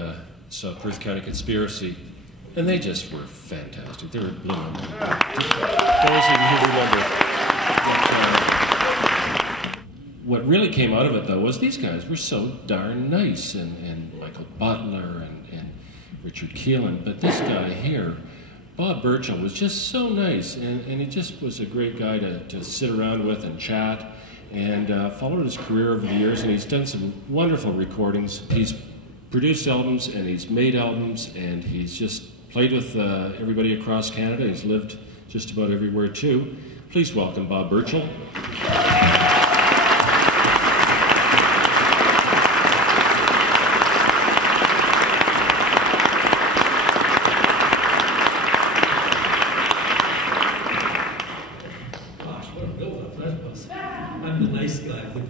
saw Perth County Conspiracy, and they just were fantastic. They were blooming. Those of you who remember. What really came out of it, though, was these guys were so darn nice, and Michael Butler and Richard Keelan, but this guy here, Bob Burchell, was just so nice, and he just was a great guy to sit around with and chat, and followed his career over the years, and he's done some wonderful recordings. He's produced albums, and he's made albums, and he's just played with everybody across Canada. He's lived just about everywhere, too. Please welcome Bob Burchell. I'm the nice guy of the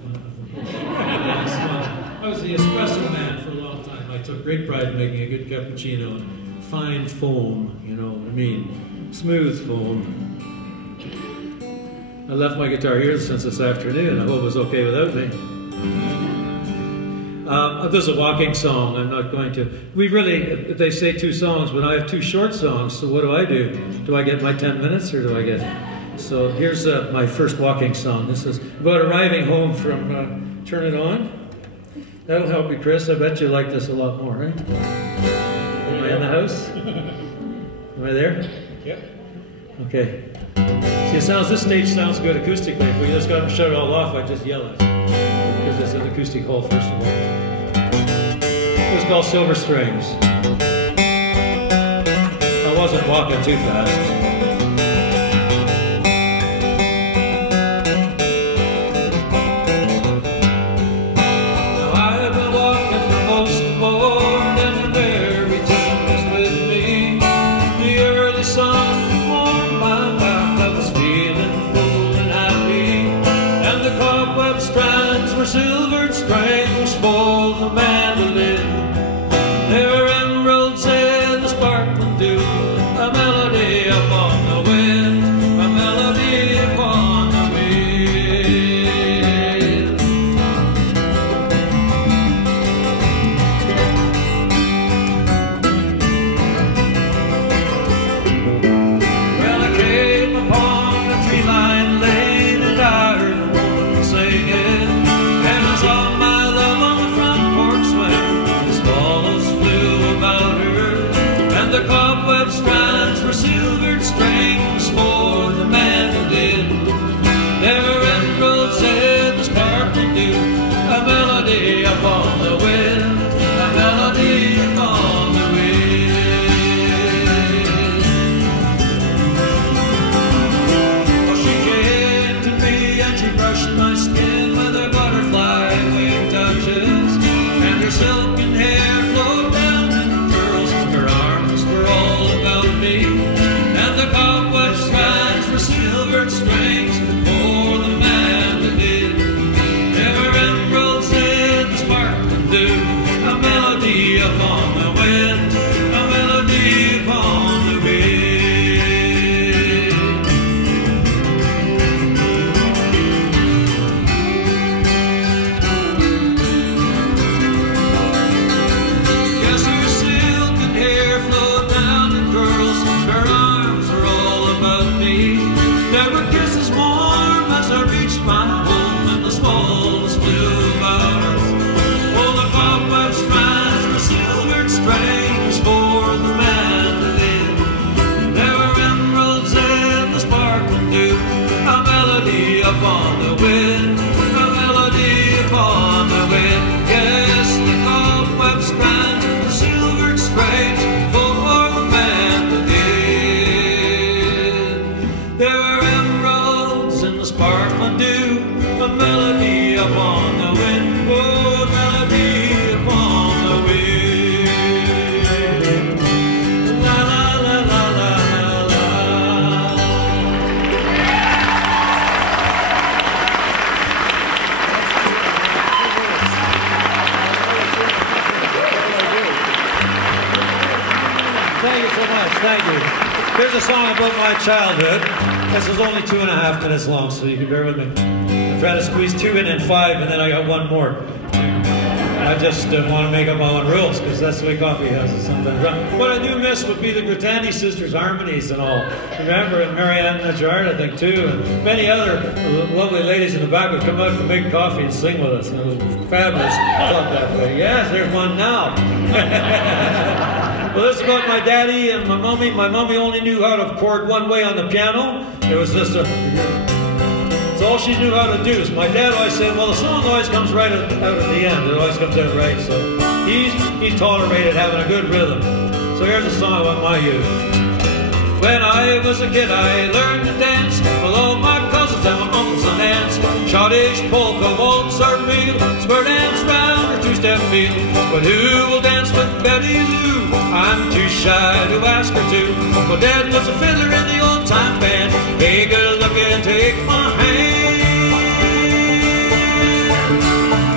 I was the espresso man for a long time. I took great pride in making a good cappuccino and fine foam, you know what I mean? Smooth foam. I left my guitar here since this afternoon. I hope it was okay without me. There's a walking song. I'm not going to. They say 2 songs, but I have 2 short songs, so what do? Do I get my 10 minutes or do I get... So here's my first walking song. This is about arriving home from Turn It On. That'll help you, Chris. I bet you like this a lot more, right? Am I in the house? Am I there? Yep. Okay. See, this stage sounds good acoustically. If we just got to shut it all off, I'd just yell it. Because it's an acoustic hall, first of all. This is called Silver Strings. I wasn't walking too fast. Silvered strings for the mandolin. There were emeralds in the sparkling dew. A melody upon the wind. A melody upon the wind. Well, I came upon a tree-lined lane and I heard a woman singing. And I saw my love on the front porch swing. upon the wind, a melody upon the wind. Oh, she came to me and she brushed my skin with her butterfly wing touches, and her silken hair flowed down in curls. Her arms were all about me, and the cobweb strands were silvered strings for the mandolin. There were emeralds in the sparkling dew, a melody upon the wind, a melody upon the wind. Yes, her silken hair flowed down in curls, her arms were all about me. There were kisses warm as I reached my home, and the swallows flew about us. Oh, the cobweb strands were silvered strings for the mandolin. There were emeralds in the sparkling dew, a melody upon the wind, a melody upon the wind. Yes, the cobweb strands were silvered strings for the mandolin. There were emeralds in the sparkling dew, a melody upon the wind, oh, a melody upon the wind. La la la la la la la. Thank you so much. Thank you. Here's a song about my childhood. This is only 2.5 minutes long, so you can bear with me. I'm trying to squeeze 2 in and 5, and then I got one more. I just want to make up my own rules, because that's the way coffee has it sometimes. What I do miss would be the Grittani sisters' harmonies and all. Remember, and Marianne Najard, I think, too, and many other lovely ladies in the back would come out for Big Coffee and sing with us, and it was fabulous. I thought that way. Yes, there's one now. Well, this is about my daddy and my mommy. My mommy only knew how to chord one way on the piano. It was just it's all she knew how to do. So my dad always said, well, the song always comes right out at the end. It always comes out right. So he tolerated having a good rhythm. So here's a song about my youth. When I was a kid, I learned to dance with all my cousins and my uncles and aunts. Schottish, polka, waltz, or reel, spur dance round or two-step feel. But who will dance with Betty Lou? I'm too shy to ask her to. But Dad was a fiddler in the old-time band. Hey, girl, look and take my hand.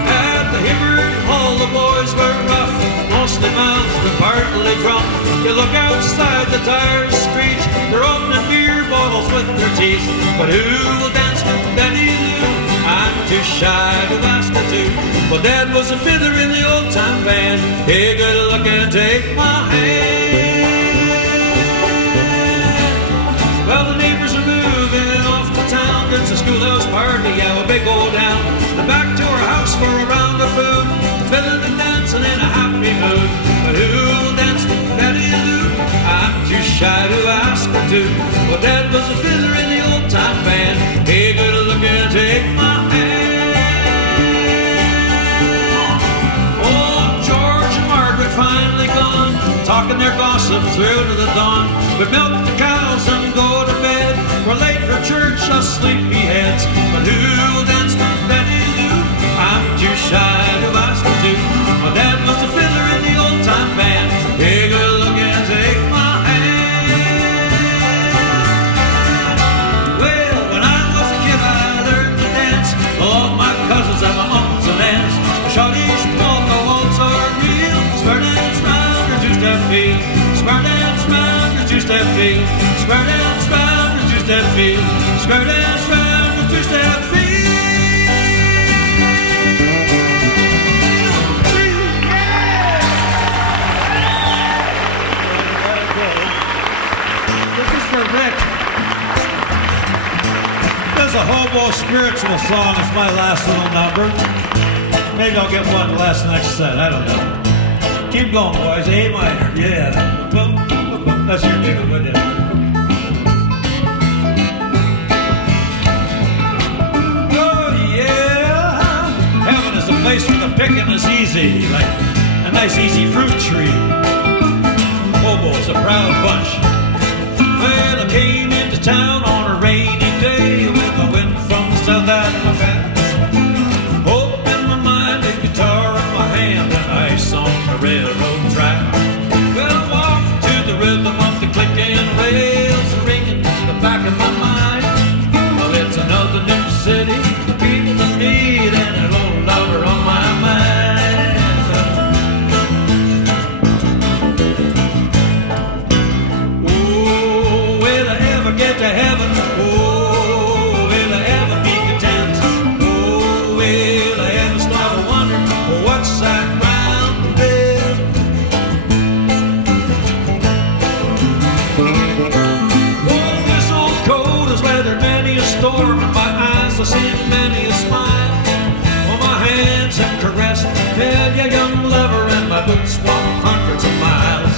At the Hibbert Hall, the boys were rough, mostly mouths but partly drunk. You look outside, the tires screech, they're opening beer bottles with their teeth. But who will dance with Betty Lou? I'm too shy to ask her to. Well, Dad was a fiddler in the old-time band. Hey, girl, look and take my hand. Well, the neighbors are moving off to town. It's a schoolhouse party, yeah, a big old town. They're back to our house for a round of food, fiddling and dancing in a happy mood. But who will dance with Betty Lou? I'm too shy to ask her to. Well, Dad was a fiddler in the old-time band. Hey, good look and take my hand. Oh, George and Margaret finally gone, talking their gossip through to the dawn. We milk the cows and go to bed. We're late for church, us sleepy heads. But who will dance with Betty Lou? I'm too shy to ask her to. My dad was a fiddler in the old-time band. Hey, good look and take my hand. Well, when I was a kid, I learned to dance along my cousins and my uncles and aunts. Schottish, polka, waltz, or reel, spur dance round or two-step feel. Spur dance round or two-step feel. Spur dance round or two-step feel. Spur dance round or two-step feel. Rick. This is a hobo spiritual song. It's my last little number. Maybe I'll get one less next set. I don't know. Keep going, boys. A minor. Yeah. Boom, boom, boom. That's your tune. Go down. Oh, yeah. Heaven is a place where the picking is easy, like a nice easy fruit tree. Hobo's a proud bunch. Well, I came into town on a rainy day with a wind from the south at my back. Hope in my mind, a guitar in my hand, and ice on the railroad track. Well, I walked to the rhythm of the clicking rails ringing in the back of my mind. Well, it's another new city, people to meet, and an old lover on my mind. Oh, will I ever get to heaven? Oh, will I ever be content? Oh, will I ever stop to wonder what's that round the bend? Oh, this old coat has weathered many a storm, and my eyes have seen many a smile. Oh, my hands have caressed your young lover, and my boots walked hundreds of miles.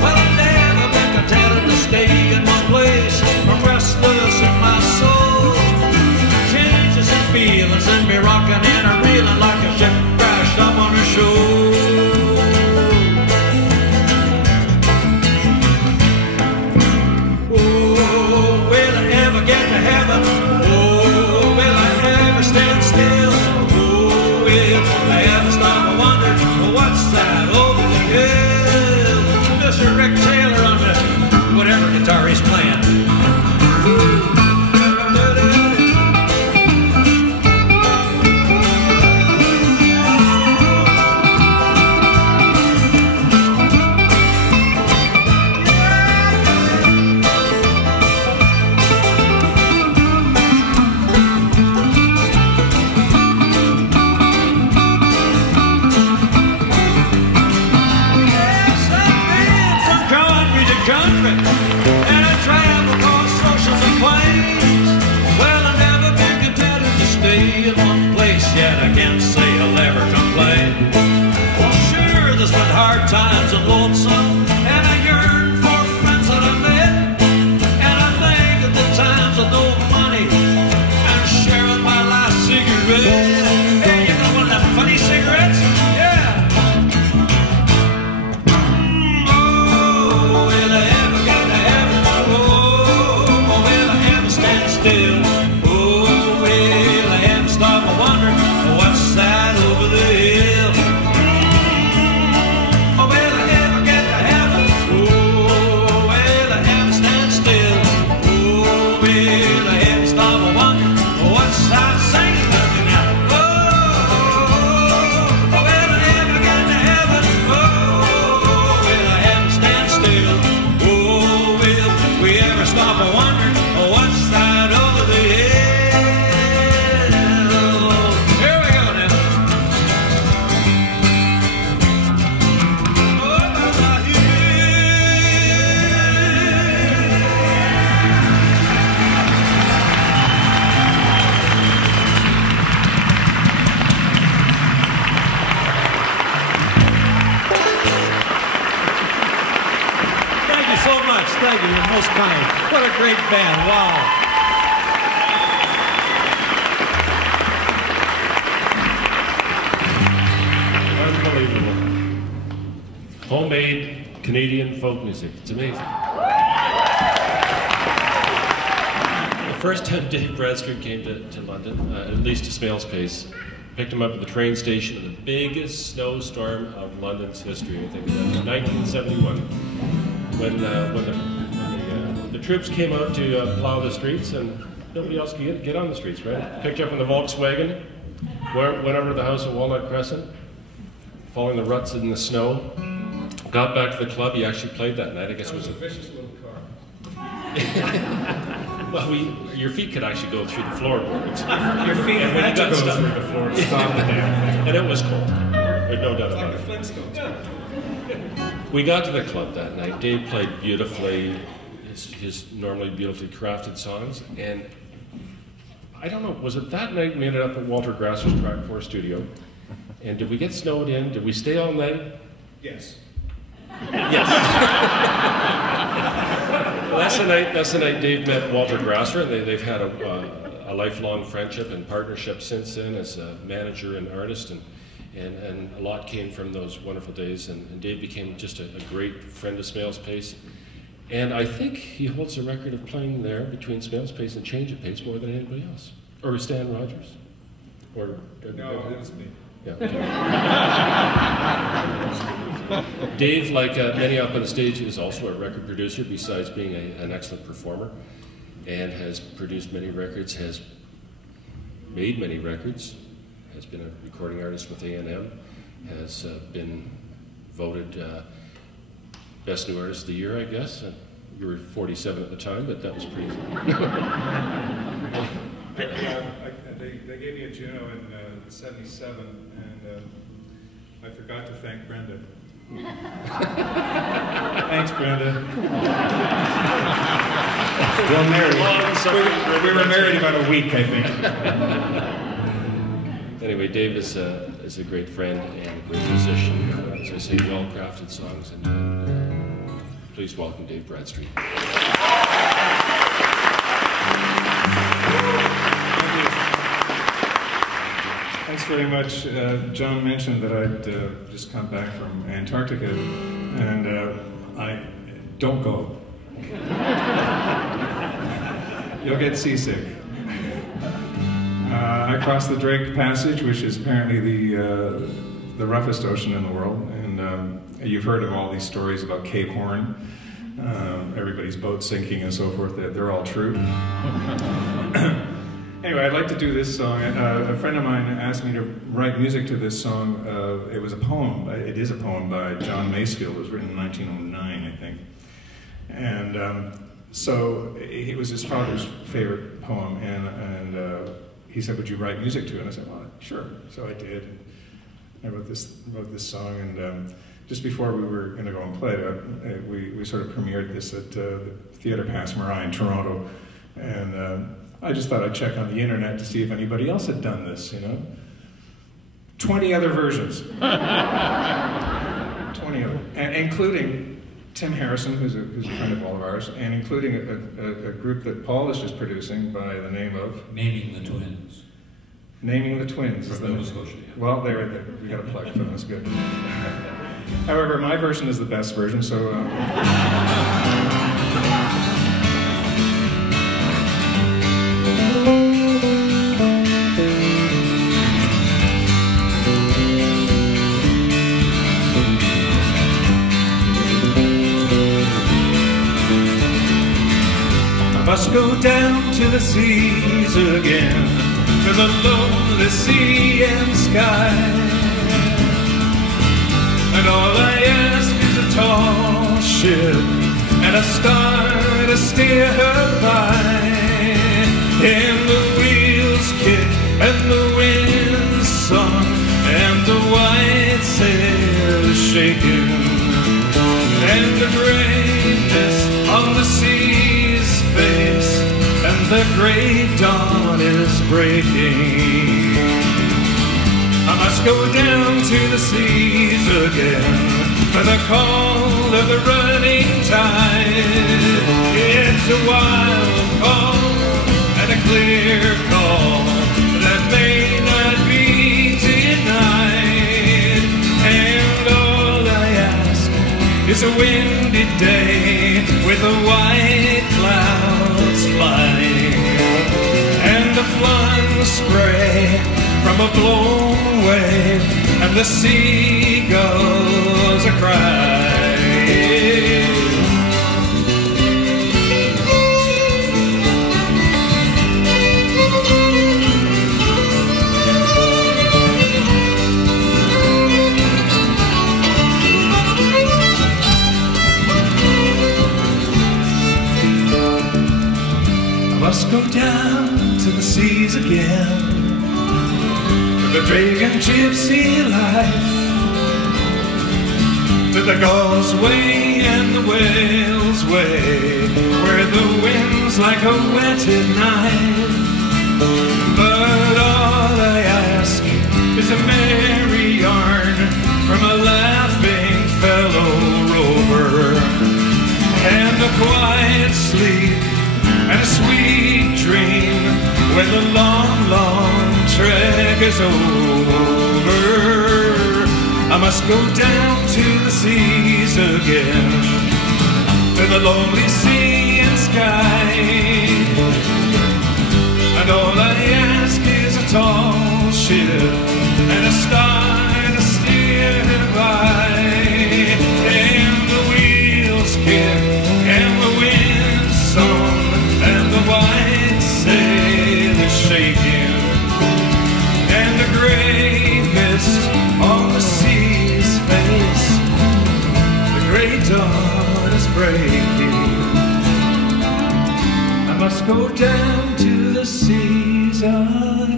Well, I've never been contented to stay in one place. I'm restless in my soul. Changes in feelings and me rocking and I'm reeling like a ship crashed up on a shore. Oh, will I ever get to heaven? Oh, will I ever stand still? Oh, will I ever stop and wonder what's that over the hill? Mr. Rick Taylor on the whatever guitar he's playing. Times and lonesome, and I yearn for friends that I met, and I think of the times with no money and sharing my last cigarette. Hey, you know one of them funny cigarettes? Yeah. Oh, will I ever get to heaven? Oh, will I ever stand still? Oh, will I ever stop and wonder what's that over the hill? Thank you, you're most kind. What a great band, wow. Unbelievable. Homemade Canadian folk music. It's amazing. The first time Dave Bradstreet came to London, at least to Smales Pace, picked him up at the train station in the biggest snowstorm of London's history. I think it was in 1971. When the troops came out to plow the streets and nobody else could get on the streets, right? Picked you up in the Volkswagen, went over to the house at Walnut Crescent, following the ruts in the snow, got back to the club. He actually played that night. I guess it was a vicious little car. Well, your feet could actually go through the floorboards. Your feet had to go through the floor to stop the damn thing. And it was cold. There's no doubt about it. Like the Flintstones. We got to the club that night. Dave played beautifully, his normally beautifully crafted songs, and I don't know, was it that night we ended up at Walter Grasser's Track 4 studio? And did we get snowed in? Did we stay all night? Yes. Yes. Well, that's the night Dave met Walter Grasser, and they've had a lifelong friendship and partnership since then as a manager and artist. And And a lot came from those wonderful days, and Dave became just a great friend of Smales Pace. And I think he holds the record of playing there between Smales Pace and Change of Pace more than anybody else. Or Stan Rogers? Or no, it was me. Yeah. Dave, like many up on the stage, is also a record producer besides being an excellent performer, and has produced many records, has made many records, has been a recording artist with A&M, has been voted Best New Artist of the Year, I guess. You were 47 at the time, but that was pretty... They gave me a Juno in '77, and I forgot to thank Brenda. Thanks, Brenda. Still married. We were married about a week, I think. Anyway, Dave is a great friend and a great musician. As I say, well-crafted songs, and please welcome Dave Bradstreet. Thanks very much. John mentioned that I'd just come back from Antarctica, and I don't go. You'll get seasick. I crossed the Drake Passage, which is apparently the roughest ocean in the world, and you've heard of all these stories about Cape Horn, everybody's boat sinking and so forth. They're all true. Anyway, I'd like to do this song. A friend of mine asked me to write music to this song. It was a poem. It is a poem by John Masefield. It was written in 1909, I think. And so it was his father's favorite poem, and he said, "Would you write music to it?" And I said, "Well, sure." So I did. And I wrote this song, and just before we were going to go and play it, we sort of premiered this at the Theatre Passe Muraille in Toronto, and I just thought I'd check on the internet to see if anybody else had done this, you know. 20 other versions. 20 of them, and including Tim Harrison, who's a friend of all of ours, and including a group that Paul is just producing by the name of... Naming the Twins. Naming the Twins. From Nova Scotia, yeah. Well, we got a plug for them, that's good. However, my version is the best version, so... Must go down to the seas again, to the lonely sea and sky. And all I ask is a tall ship and a star to steer her by. And the wheels kick and the wind's song and the white sails shaking, and the greyness on the sea's face, and the great dawn is breaking. I must go down to the seas again for the call of the running tide. It's a wild call and a clear call that may not be denied. And all I ask is a windy day with the white clouds flying, and the flung spray from a blown wave, and the seagulls are crying. Must go down to the seas again, to the dragon gypsy life, to the Gulls way and the whales way, where the wind's like a whetted knife. But all I ask is a merry yarn from a laughing fellow rover, and a quiet sleep and a sweet dream when the long, long trek is over. must go down to the seas again, to the lonely sea and sky. And all I ask is a tall ship and a star to steer by. And the wheels kick and the wind's song and the white sail is shaking, and the gray mist on the sea's face, the great dawn is breaking. I must go down to the seas again.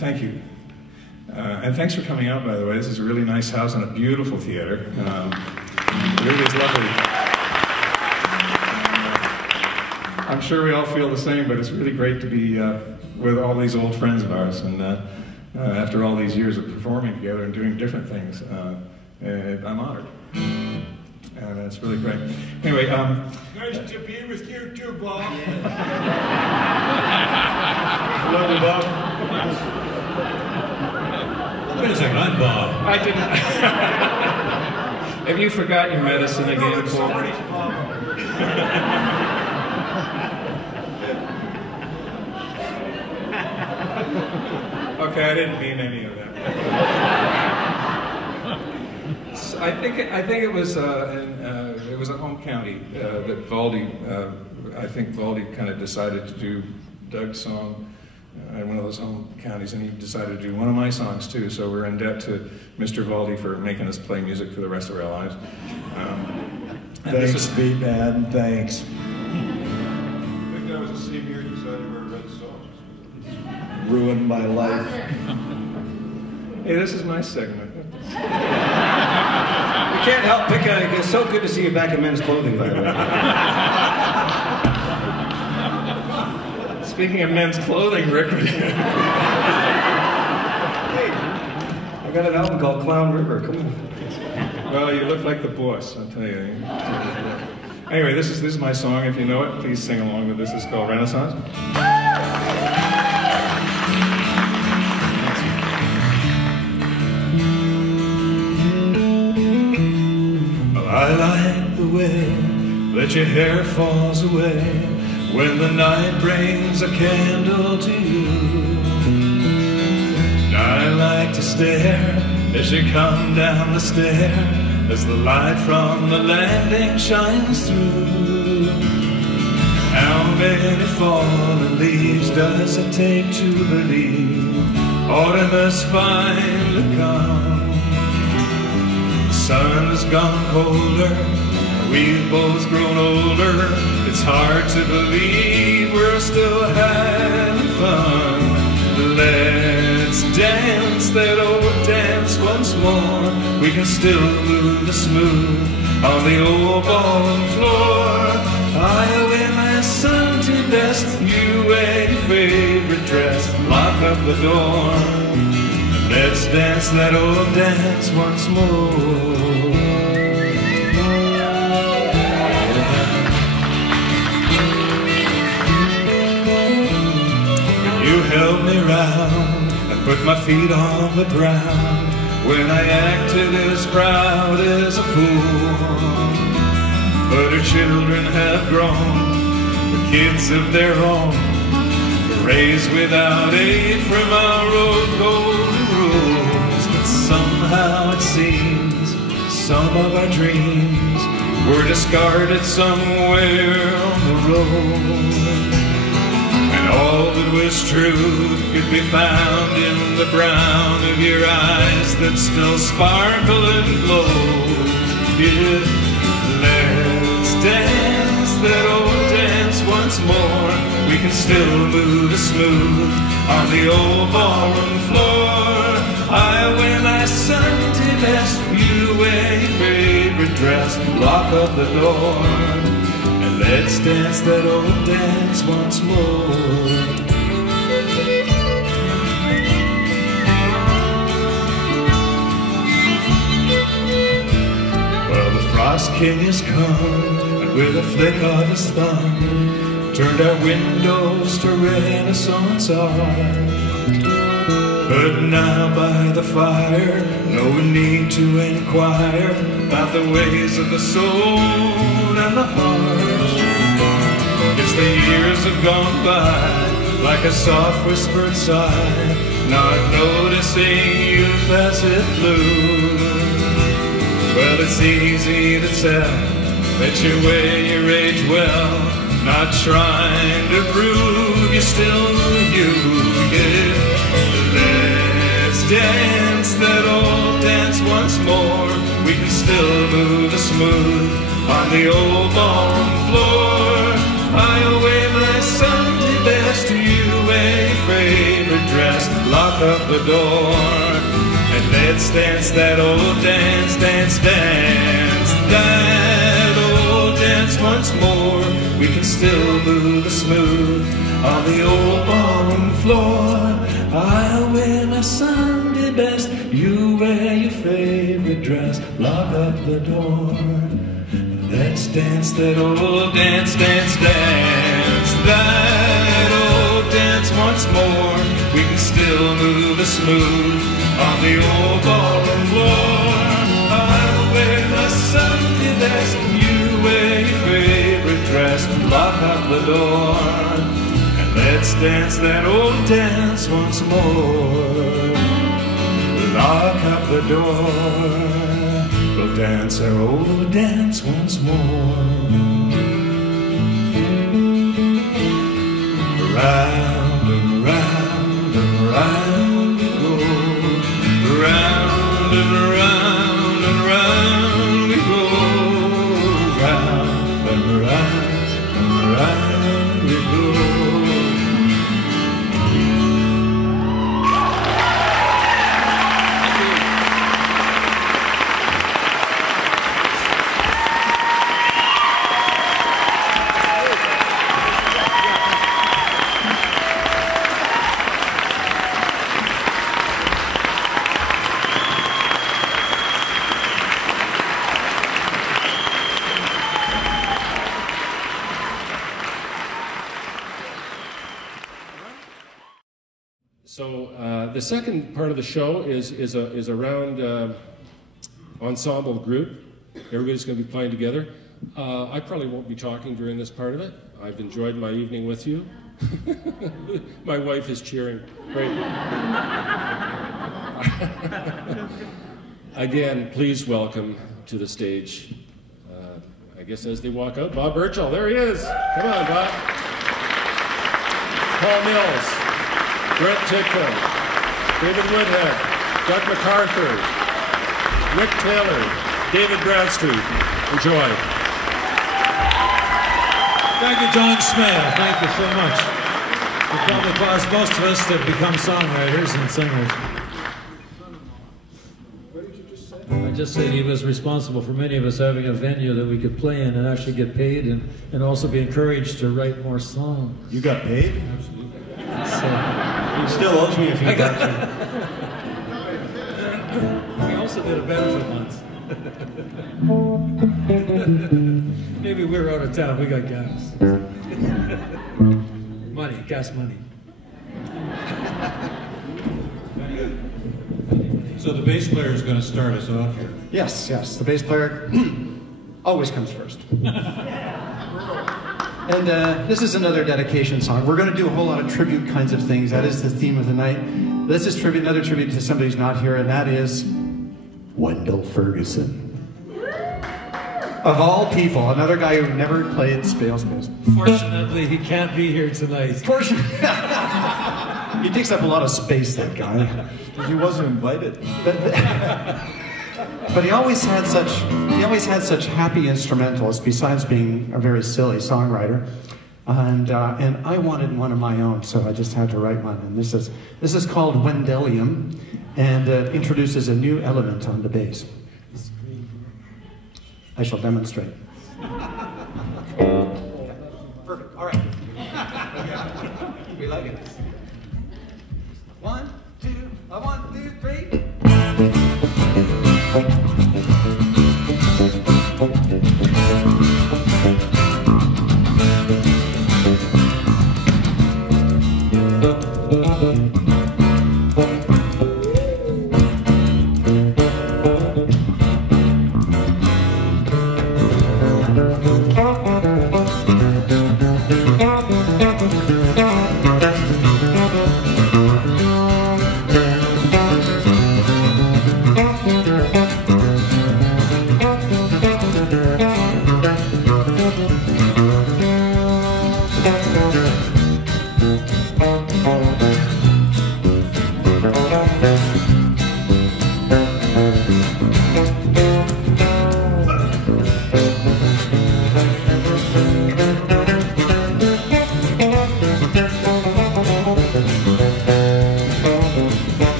Thank you. And thanks for coming out, by the way. This is a really nice house and a beautiful theater. It really is lovely. I'm sure we all feel the same, but it's really great to be with all these old friends of ours. And after all these years of performing together and doing different things, I'm honored. And it's really great. Anyway, nice to be with you too, Bob. Lovely, Bob. Wait a second, I'm Bob. I didn't. Have you forgot your medicine again, Paul? Okay, I didn't mean any of that. I think it was a home county that Valdi. I think Valdi kind of decided to do Doug's song in one of those home counties, and he decided to do one of my songs too. So we're in debt to Mr. Valdi for making us play music for the rest of our lives. Thanks, Beat Man. Thanks. I think that was the same year you decided to wear red socks. Ruined my life. Hey, this is my segment. We can't help picking on you. It's so good to see you back in men's clothing, by the way. Speaking of men's clothing, Rick. Hey, I got an album called Clown River. Come on. Well, you look like the boss, I'll tell you. Anyway, this is my song. If you know it, please sing along with this. It's called Renaissance. I like the way that your hair falls away when the night brings a candle to you. And I like to stare as you come down the stair, as the light from the landing shines through. How many fallen leaves does it take to believe autumn has finally come? The sun has gone colder, we've both grown older. It's hard to believe we're still having fun. Let's dance that old dance once more. We can still move the smooth on the old ballroom floor. I wear my Sunday best, you wear your favorite dress. Lock up the door. Let's dance that old dance once more. You held me round and put my feet on the ground when I acted as proud as a fool. But her children have grown, with kids of their own, raised without aid from our old golden rules. But somehow it seems some of our dreams were discarded somewhere on the road. All that was true could be found in the brown of your eyes that still sparkle and glow. Yeah, let's dance that old dance once more. We can still move it smooth on the old ballroom floor. I wear my Sunday best, you wear your favorite dress. Lock up the door. Let's dance that old dance once more. Lost king has come, and with a flick of his thumb, turned our windows to Renaissance art. But now by the fire, no need to inquire about the ways of the soul and the heart. It's the years have gone by like a soft whispered sigh, not noticing youth as it flew. Well, it's easy to tell that you wear your age well, not trying to prove you're still you. Yeah. Let's dance that old dance once more. We can still move the smooth on the old barn floor. I'll wear my Sunday best to you, wear your favorite dress, lock up the door, and let's dance that old dance, dance, dance, that old dance once more. We can still move the smooth on the old barn floor. I'll wear my Sunday best, you wear your favorite dress, lock up the door. Let's dance that old dance, dance, dance, that old dance once more. We can still move the smooth on the old ballroom floor. I'll wear my Sunday best, you wear your favorite dress, lock up the door. Let's dance that old dance once more. Lock up the door. We'll dance our old dance once more. Round and round and round we go. Round and round and round we go. Round and round and round we go. So the second part of the show is a round ensemble group. Everybody's going to be playing together. I probably won't be talking during this part of it. I've enjoyed my evening with you. My wife is cheering. Great. Again, please welcome to the stage, I guess as they walk out, Bob Burchell. There he is. Come on, Bob. Paul Mills. Brent Tickle, David Woodhead, Doug MacArthur, Rick Taylor, David Bradstreet. Enjoy. Thank you, John Smale. Thank you so much. You probably caused most of us to become songwriters and singers. I just said he was responsible for many of us having a venue that we could play in and actually get paid and also be encouraged to write more songs. You got paid? Absolutely. He still owes me a few bucks. We also did a benefit once. Maybe we were out of town. We got gas. Money, gas money. So the bass player is going to start us off here. Yes, yes. The bass player always comes first. And this is another dedication song. We're going to do a whole lot of tribute kinds of things. That is the theme of the night. This is another tribute to somebody who's not here, and that is Wendell Ferguson. Of all people, another guy who never played Smales. Fortunately, he can't be here tonight. Fortunately. He takes up a lot of space, that guy. He wasn't invited. But he always had such happy instrumentals, besides being a very silly songwriter. And I wanted one of my own, so I just had to write one. And this is called Wendellium, and it introduces a new element on the bass. I shall demonstrate. Okay. Perfect. All right. We like it. 1, 2, 1, 2, 3.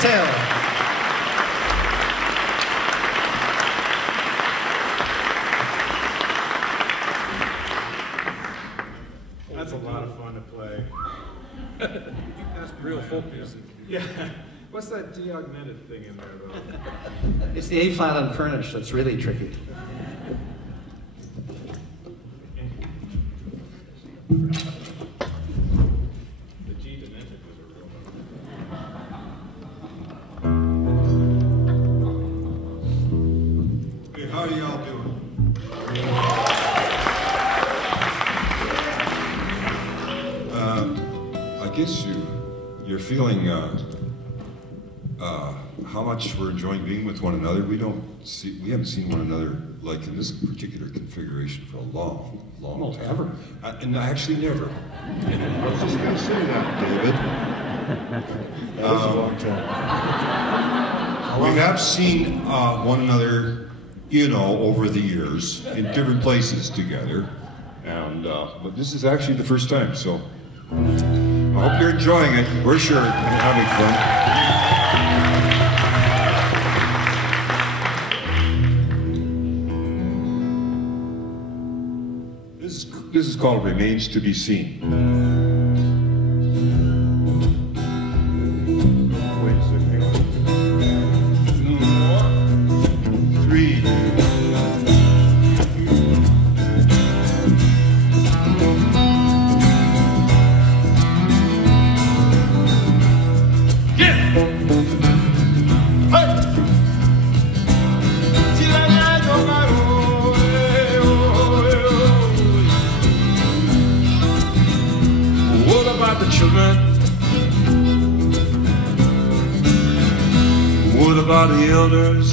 Taylor. That's a lot of fun to play. Real folk music. Yeah. What's that de-augmented thing in there, though? It's the A flat unfurnished that's really tricky. The G demented was a real one. Hey, how are y'all doing? I guess you're feeling how much we're enjoying being with one another. We haven't seen one another like in this particular configuration for a long time. Ever. And actually never. I was just going to say that, David. That was a long time. We have seen one another, over the years in different places together, and but this is actually the first time. So I hope you're enjoying it. We're sure having fun. This is called Remains to be Seen. Wait a second. 1, 3. What about the elders?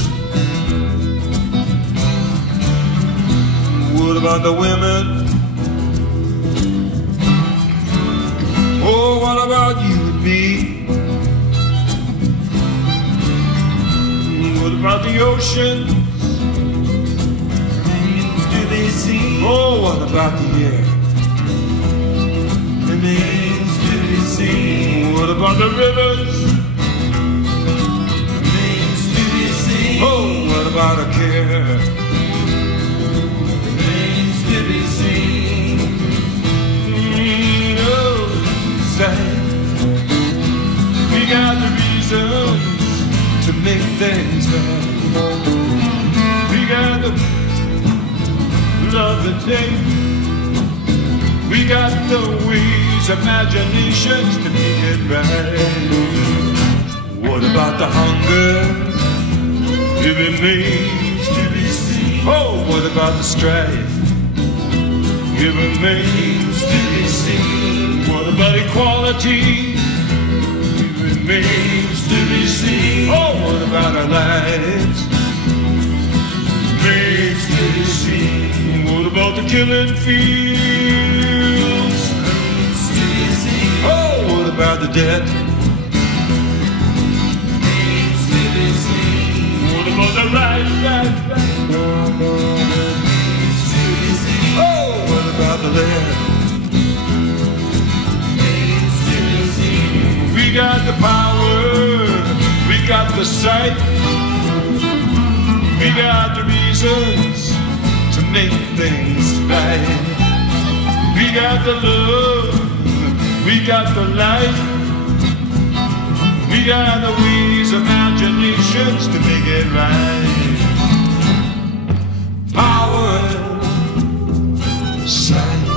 What about the women? Oh, what about you and me? What about the oceans? Do they see? Oh, what about the air? Remains to be seen. What about the rivers? Oh, what about a care? Remains to be seen. Oh, sad. We got the reasons to make things right. We got the love and take. We got the ways, imaginations to make it right. What about the hunger? It remains to be seen. Oh, what about the strife? It remains to be seen. What about equality? It remains to be seen. Oh, what about our lives? Remains to be seen. What about the killing fields? Remains to be seen. Oh, what about the debt? Remains to be seen. What about the right? Oh, what about the left? We got the power, we got the sight, we got the reasons to make things right. We got the love, we got the light. We got the ways, imaginations to make it right. Power, sight,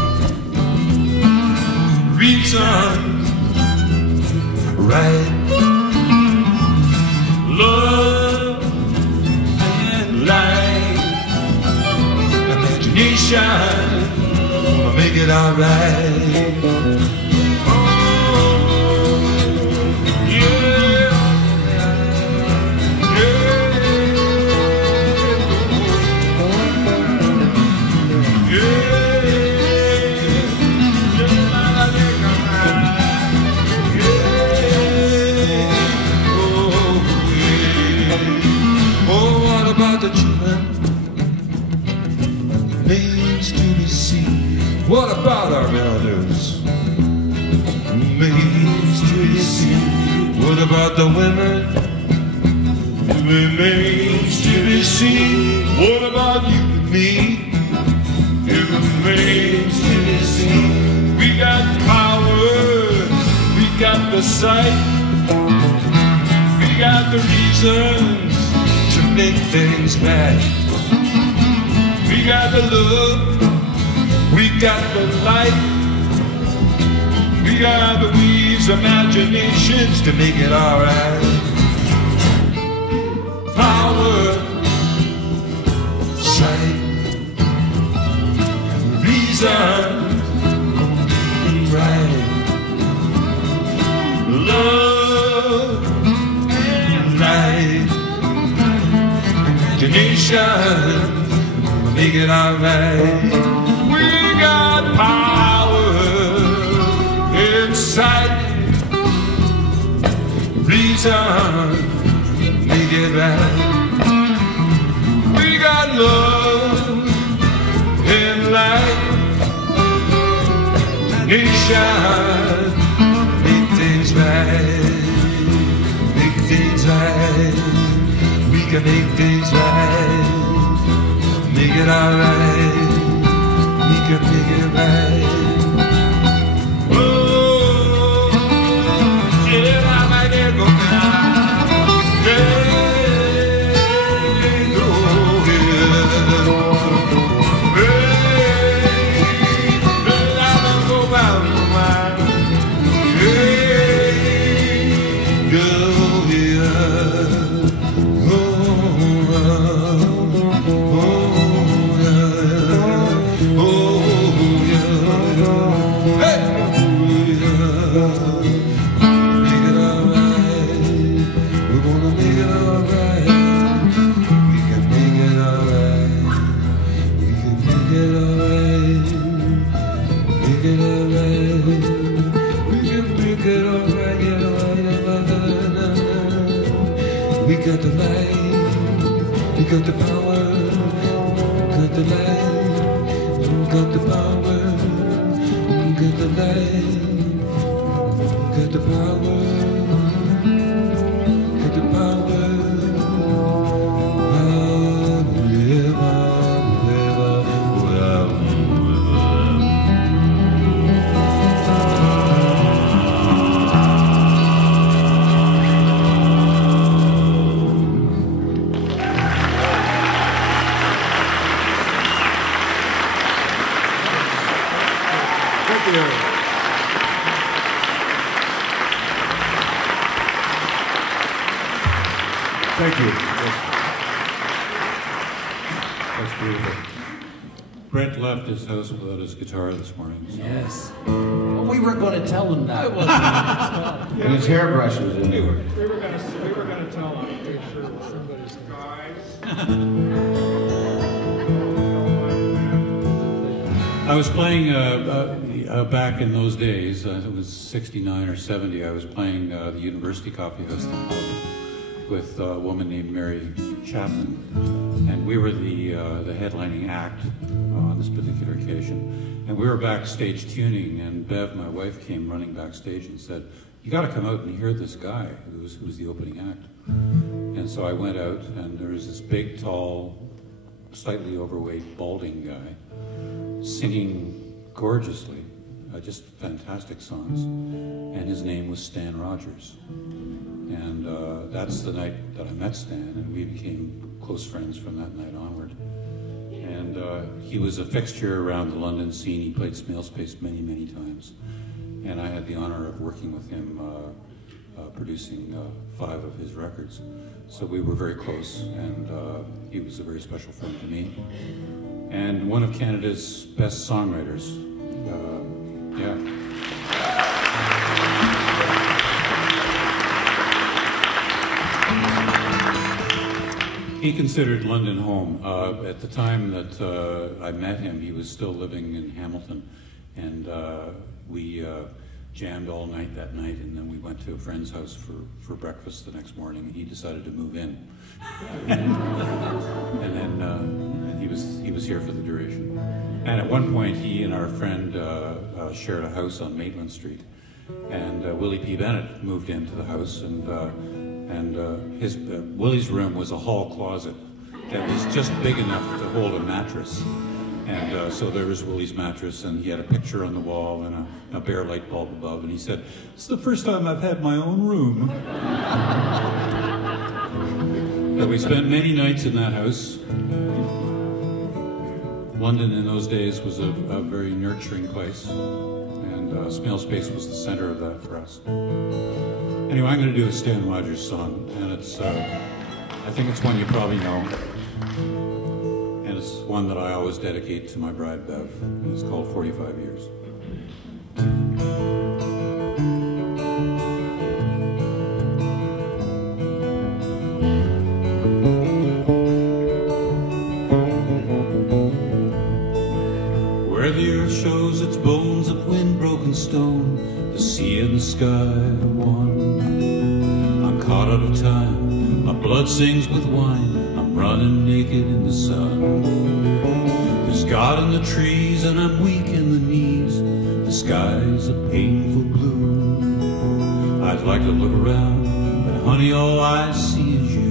reason, right, love and light, imagination will make it alright. What about our elders? Remains to be seen. What about the women who remains to be seen? What about you and me? It remains to be seen. We got power, we got the sight, we got the reasons to make things bad. We got the love, we got the light, we got the weeds, imaginations to make it alright. Power, sight, reason, right, love and light, imagination, make it alright. We got power inside, reason, make it right. We got love and light, nation, make things right, make things right. We can make things right. Make it alright, we can make it right. Oh, yeah, I might get go now. Hey, oh, yeah. Hey, I'm gonna go out of my hey, go here. We got the light, we got the power, we got the light, we got the power, we got the light, we got the power, we got the power. Thank you. That's beautiful. Brett left his house without his guitar this morning. So. Yes. Well, we were going to tell him that. And his hairbrush was in there. We were going to tell him. I'm pretty sure it was somebody's guys. I was playing back in those days. It was 69 or 70. I was playing the University Coffee House with a woman named Mary Chapman, and we were the headlining act on this particular occasion. And we were backstage tuning, and Bev, my wife, came running backstage and said, "You got to come out and hear this guy who was the opening act." And so I went out, and there was this big, tall, slightly overweight, balding guy singing gorgeously, just fantastic songs, and his name was Stan Rogers. And that's the night that I met Stan, and we became close friends from that night onward. And he was a fixture around the London scene. He played Smales Pace many, many times. And I had the honor of working with him, producing 5 of his records. So we were very close, and he was a very special friend to me. And one of Canada's best songwriters. Yeah. He considered London home. At the time that I met him, he was still living in Hamilton, and we jammed all night that night, and then we went to a friend's house for breakfast the next morning, and he decided to move in. And then he was here for the duration. And at one point, he and our friend shared a house on Maitland Street, and Willie P. Bennett moved into the house, and Willie's room was a hall closet that was just big enough to hold a mattress. And so there was Willie's mattress, and he had a picture on the wall and a bare light bulb above, and he said, "It's the first time I've had my own room." But we spent many nights in that house. London in those days was a very nurturing place, and Smales Place was the center of that for us. Anyway, I'm going to do a Stan Rogers song, and it's, I think it's one you probably know. And it's one that I always dedicate to my bride, Bev. And it's called 45 Years. Where the earth shows its bones of wind-broken stone, the sea and the sky are one. I'm caught out of time, my blood sings with wine, I'm running naked in the sun. There's God in the trees and I'm weak in the knees, the sky's a painful blue. I'd like to look around, but honey, all I see is you.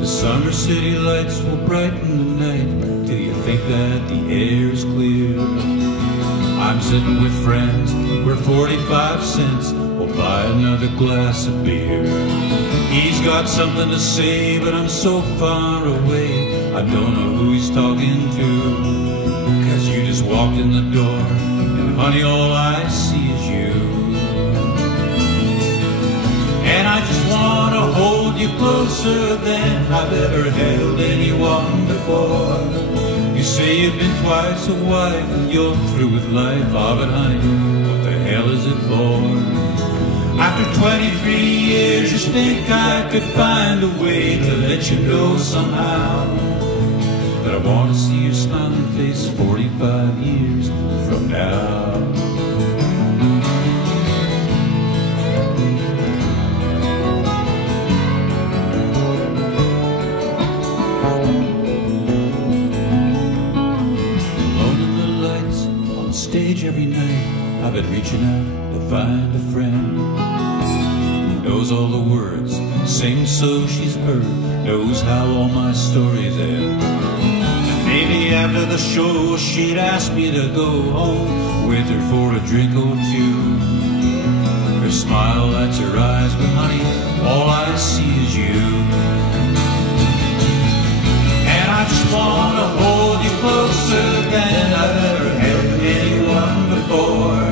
The summer city lights will brighten the night till you think that the air is clear. I'm sitting with friends, we're 45 cents, we'll buy another glass of beer. He's got something to say, but I'm so far away, I don't know who he's talking to. 'Cause you just walked in the door, and honey, all I see is you. And I just want to hold you closer than I've ever held anyone before. You say you've been twice a wife and you're through with life. Ah, but honey, what the hell is it for? After 23 years, you think I could find a way to let you know somehow that I want to see your smiling face 45 years from now. Stage every night, I've been reaching out to find a friend who knows all the words, sings so she's heard, knows how all my stories end. And maybe after the show she'd ask me to go home with her for a drink or two. Her smile lights her eyes, but honey, all I see is you. And I just want to hold you closer than I've ever held anyone before.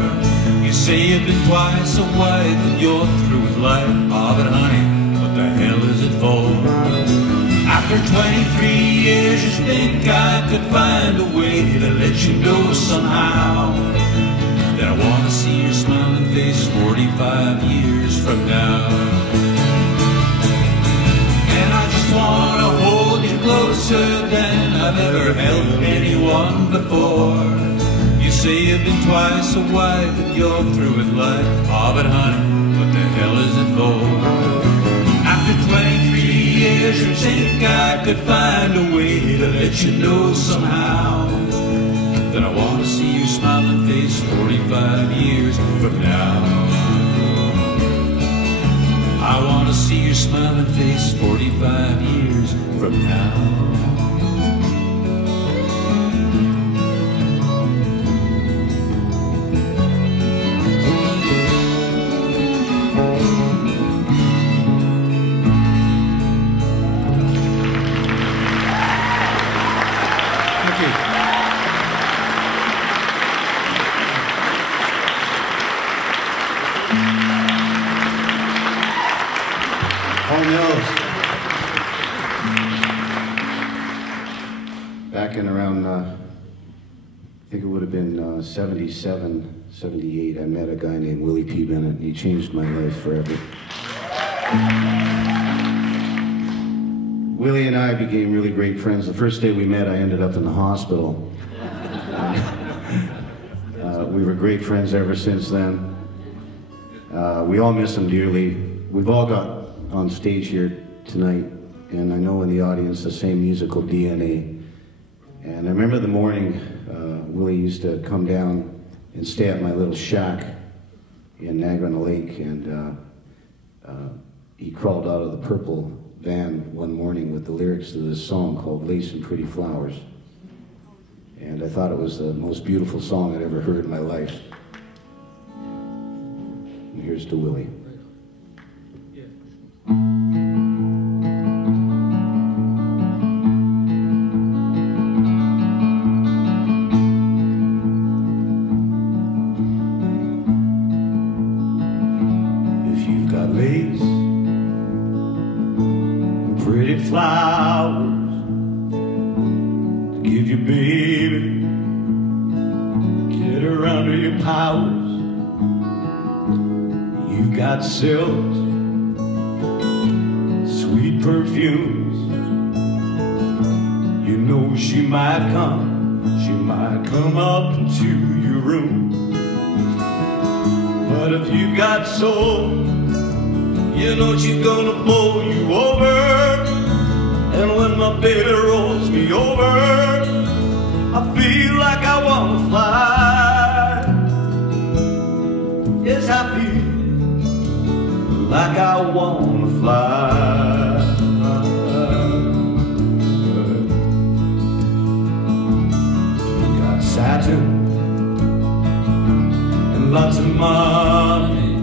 You say you've been twice a wife and you're through with life. Ah, but honey, what the hell is it for? After 23 years, you think I could find a way to let you know somehow that I want to see your smiling face 45 years from now. And I just want to hold you closer than I've ever held anyone before. You say you've been twice a wife and you're through with life. Ah, but honey, what the hell is it for? After 23 years, you think I could find a way to let you know somehow that I want to see your smiling face 45 years from now. I want to see your smiling face 45 years from now. Back in around, I think it would have been 77, 78, I met a guy named Willie P. Bennett, and he changed my life forever. Willie and I became really great friends. The first day we met, I ended up in the hospital. We were great friends ever since then. We all miss him dearly. We've all got on stage here tonight, and I know in the audience the same musical DNA. And I remember the morning Willie used to come down and stay at my little shack in Niagara-on-the-Lake, and he crawled out of the purple van one morning with the lyrics to this song called Lace and Pretty Flowers. And I thought it was the most beautiful song I'd ever heard in my life. And here's to Willie. If you've got lace, pretty flowers to give your baby, get her under your powers. You've got silks, sweet perfumes. You know she might come up into your room. But if you've got soul, you know she's gonna bowl you over. And when my baby rolls me over, I feel like I wanna fly. Yes, I feel like I wanna fly. You got satin and lots of money,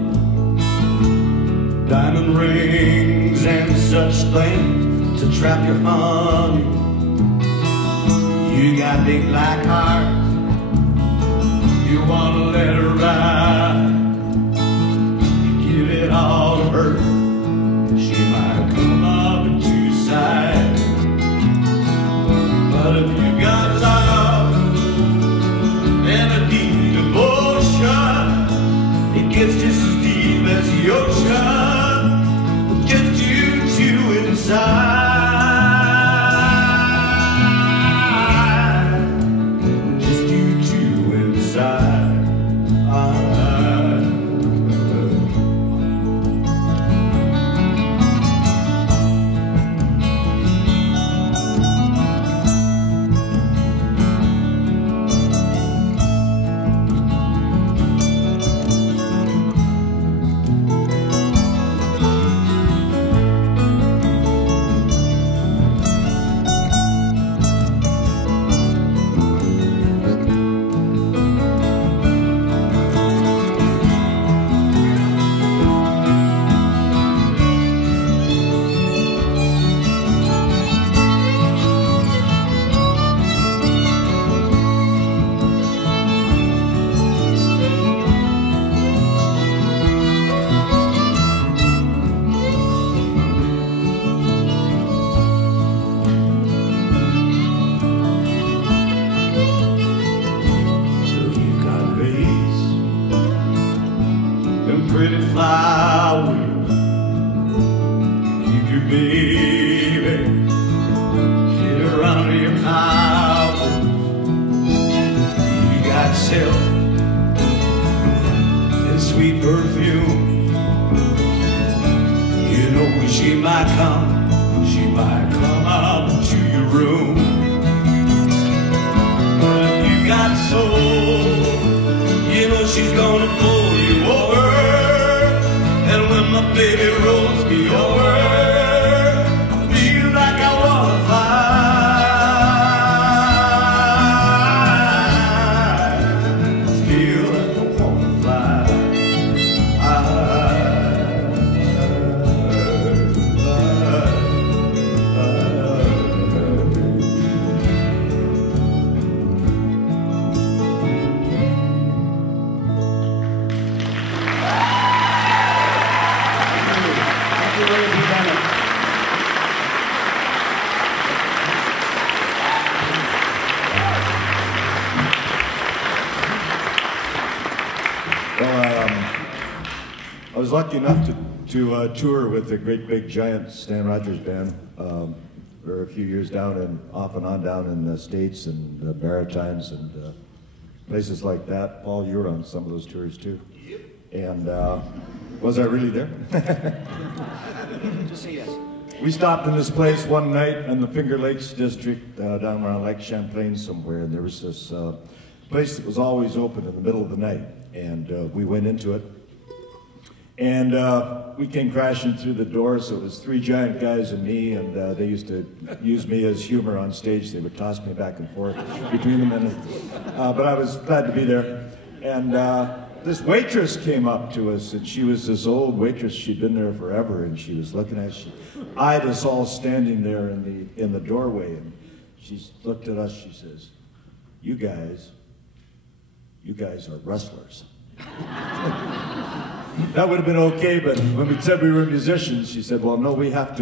diamond rings and such things to trap your honey. You got big black hearts, you wanna let her ride. You give it all to her, she might come up into your side. But if you got love and a deep devotion, it gets just as deep as the ocean, just you two inside. Pretty flowers, keep your baby, get her under your powers. You got silk and sweet perfume. You know when she might come up into your room. But if you got soul, you know she's gonna pull you over. And when my baby rolls me over, I feel like I wanna fly. I feel like I wanna fly. I was lucky enough to tour with the great big giant Stan Rogers band for a few years off and on down in the States and the Maritimes and places like that. Paul, you were on some of those tours too. And was I really there? Just say yes. We stopped in this place one night in the Finger Lakes district down around Lake Champlain somewhere, and there was this place that was always open in the middle of the night, and we went into it. And we came crashing through the door, so it was three giant guys and me, and they used to use me as humor on stage. They would toss me back and forth between them, but I was glad to be there. And this waitress came up to us, and she was this old waitress. She'd been there forever, and she was looking at us. She eyed us all standing there in the doorway, and she looked at us. She says, you guys are wrestlers." That would have been okay, but when we said we were musicians, she said, "Well, no, we have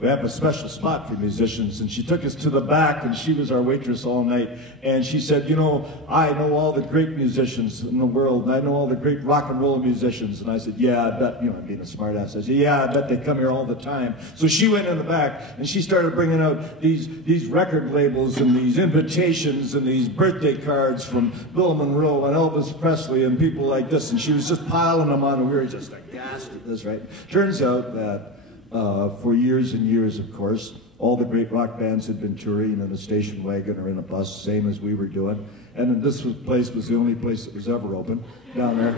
a special spot for musicians." And she took us to the back, and she was our waitress all night. And she said, "You know, I know all the great musicians in the world, and I know all the great rock and roll musicians." And I said, "Yeah, I bet," you know, being a smart ass, I said, "Yeah, I bet they come here all the time." So she went in the back, and she started bringing out these record labels and these invitations and these birthday cards from Bill Monroe and Elvis Presley and people like this. And she was just piling them on, and we were just aghast at this, right? Turns out that for years and years, of course, all the great rock bands had been touring in a station wagon or in a bus, same as we were doing. And this place was the only place that was ever open down there.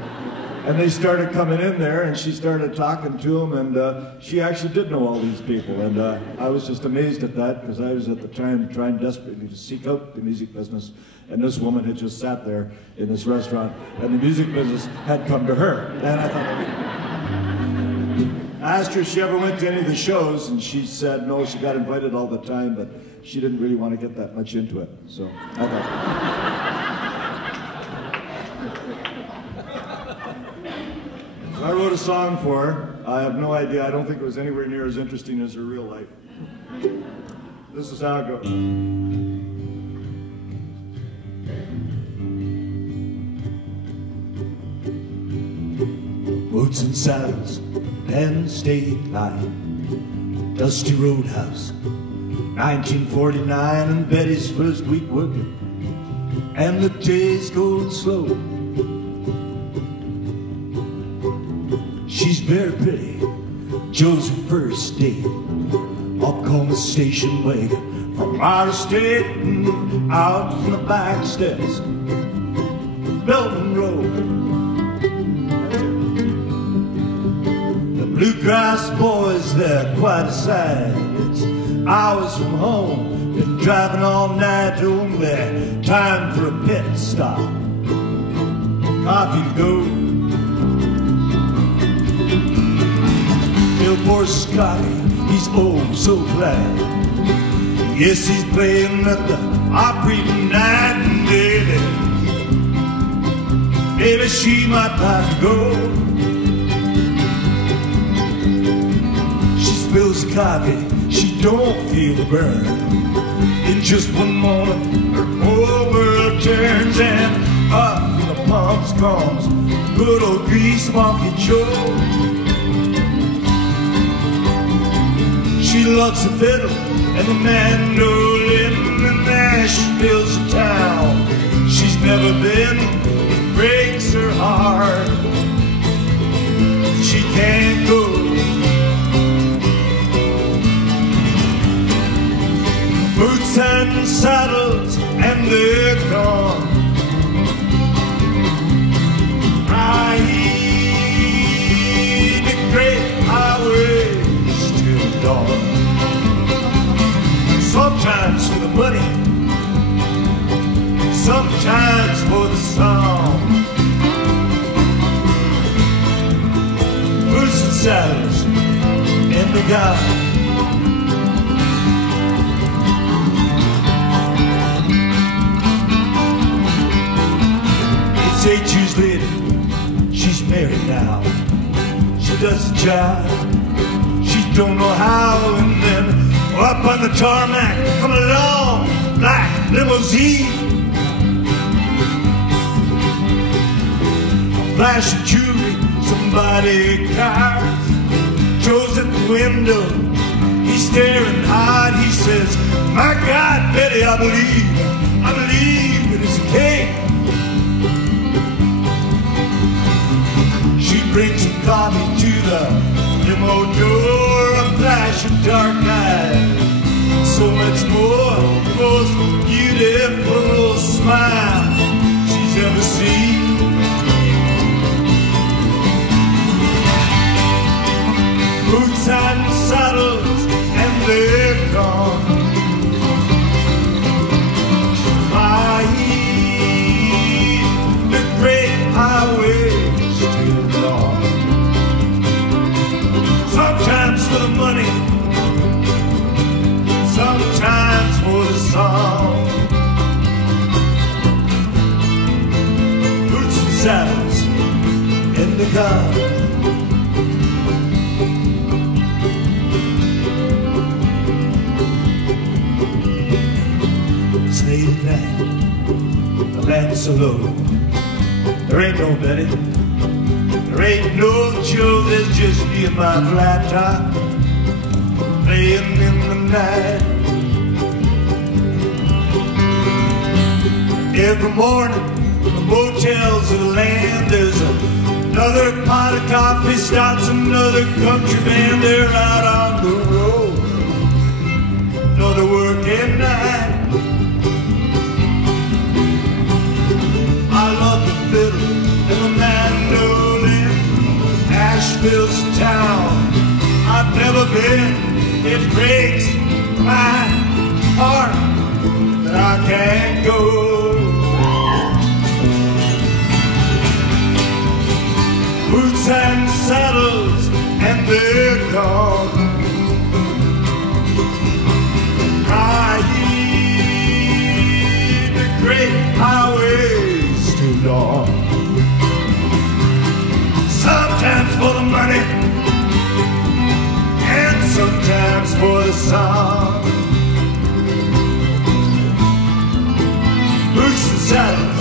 And they started coming in there, and she started talking to them, and she actually did know all these people. And I was just amazed at that, because I was at the time trying desperately to seek out the music business. And this woman had just sat there in this restaurant, and the music business had come to her. And I thought, I asked her if she ever went to any of the shows, and she said no, she got invited all the time, but she didn't really want to get that much into it. So I thought. So I wrote a song for her. I have no idea. I don't think it was anywhere near as interesting as her real life. This is how it goes. Boots and saddles, Penn State Line, dusty roadhouse, 1949, and Betty's first week working, and the day's going slow. She's very pretty, Joe's her first date, up on the station wagon from our state, out from the back steps, Belton Road. Bluegrass boys, they're quite a sight. It's hours from home, been driving all night, only time for a pit stop, coffee to go. Bill Scotty, he's oh so glad. Yes, he's playing at the Opry tonight, and baby, she might have to go. Spills the coffee, she don't feel the burn. In just one moment, her whole world turns, and up from the pumps comes good old grease monkey Joe. She loves the fiddle and the mandolin, and there she fills the town she's never been. It breaks her heart. She can't go. Boots and saddles, and they're gone. Ride the great highways till dawn. Sometimes for the money, sometimes for the song. Boots and saddles, and they got. It's 8 years later, she's married now. She does the job, she don't know how. And then up on the tarmac, come along, black limousine, a flash of jewelry, somebody cars. Joe's at the window, he's staring hard. He says, "My God, Betty, I believe it is a king." Brings some coffee to the limo door, a flash of dark eyes, so much more, the most beautiful smile she's ever seen. Boots and saddles, and they're gone. The great highway still long. Sometimes for the money, sometimes for the song. Boots and saddles in the car. It's late at night, the lamps so low. There ain't no Betty, there ain't no Joe. There's just me and my flat top playing in the night. Every morning, the motels of the land, there's another pot of coffee starts another country band. They're out on the road, another working night. I love the fiddle and the mandolin. Asheville's a town I've never been. It breaks my heart that I can't go. Boots and saddles, and they're gone. I hear the great highways to dawn. Sometimes for the money, and sometimes for the song. Boots and saddles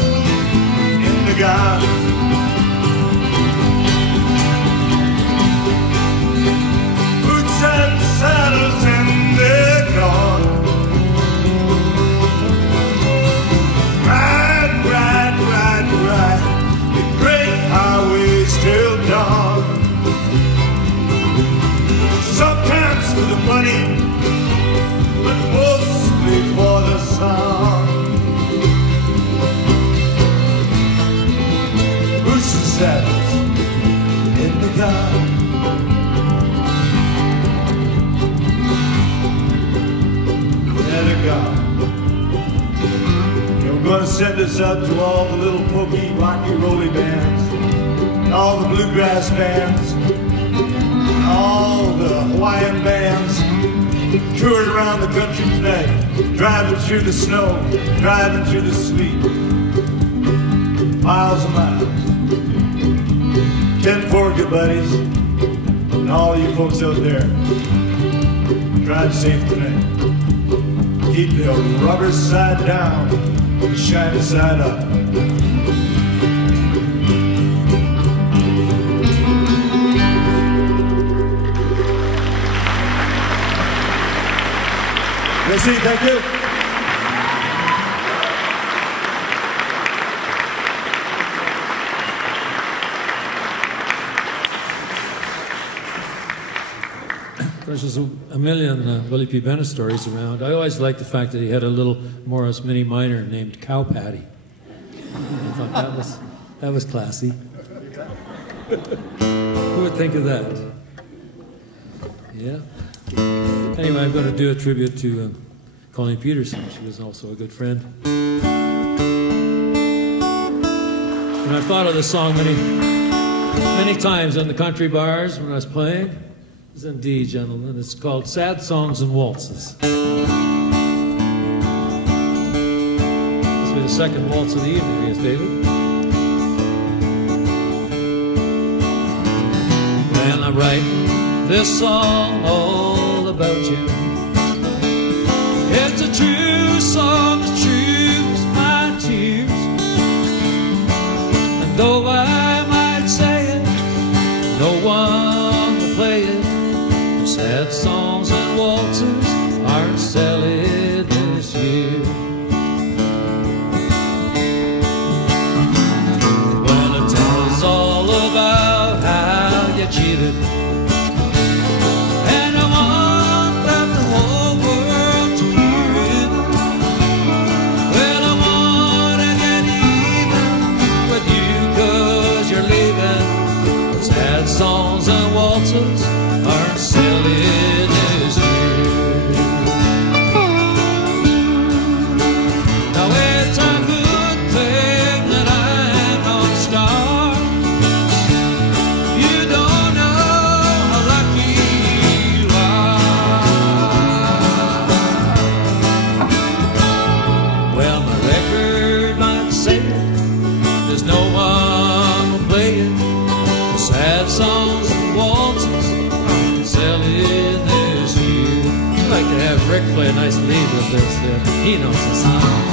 in the garden. Boots and saddles, and they're gone. Ride, ride, ride, ride the great highways till dawn. Sometimes for the money, but mostly for the song. Boots and saddles in the garden. Let it go. We're gonna send this out to all the little pokey, rocky, rolly bands, all the bluegrass bands, all the Hawaiian bands, toured around the country today, driving through the snow, driving through the sleet, miles and miles. 10-4, good buddies, and all you folks out there, drive safe today. Keep the rubber side down, the shiny side up. Merci, thank you. There's a million Willie P. Bennett stories around. I always liked the fact that he had a little Morris mini minor named Cow Patty. I thought that was classy. Who would think of that? Yeah. Anyway, I'm going to do a tribute to Colleen Peterson. She was also a good friend. And I've thought of this song many times in the country bars when I was playing. It's indeed, gentlemen. It's called Sad Songs and Waltzes. This will be the second waltz of the evening, yes, David? When I write this song all about you, it's a true song that chews my tears. And though I might say it, no one will play it. Sad songs and waltzes aren't selling this year. When it tells all about how you cheated, and I want like to have Rick play a nice lead with this. He knows the song.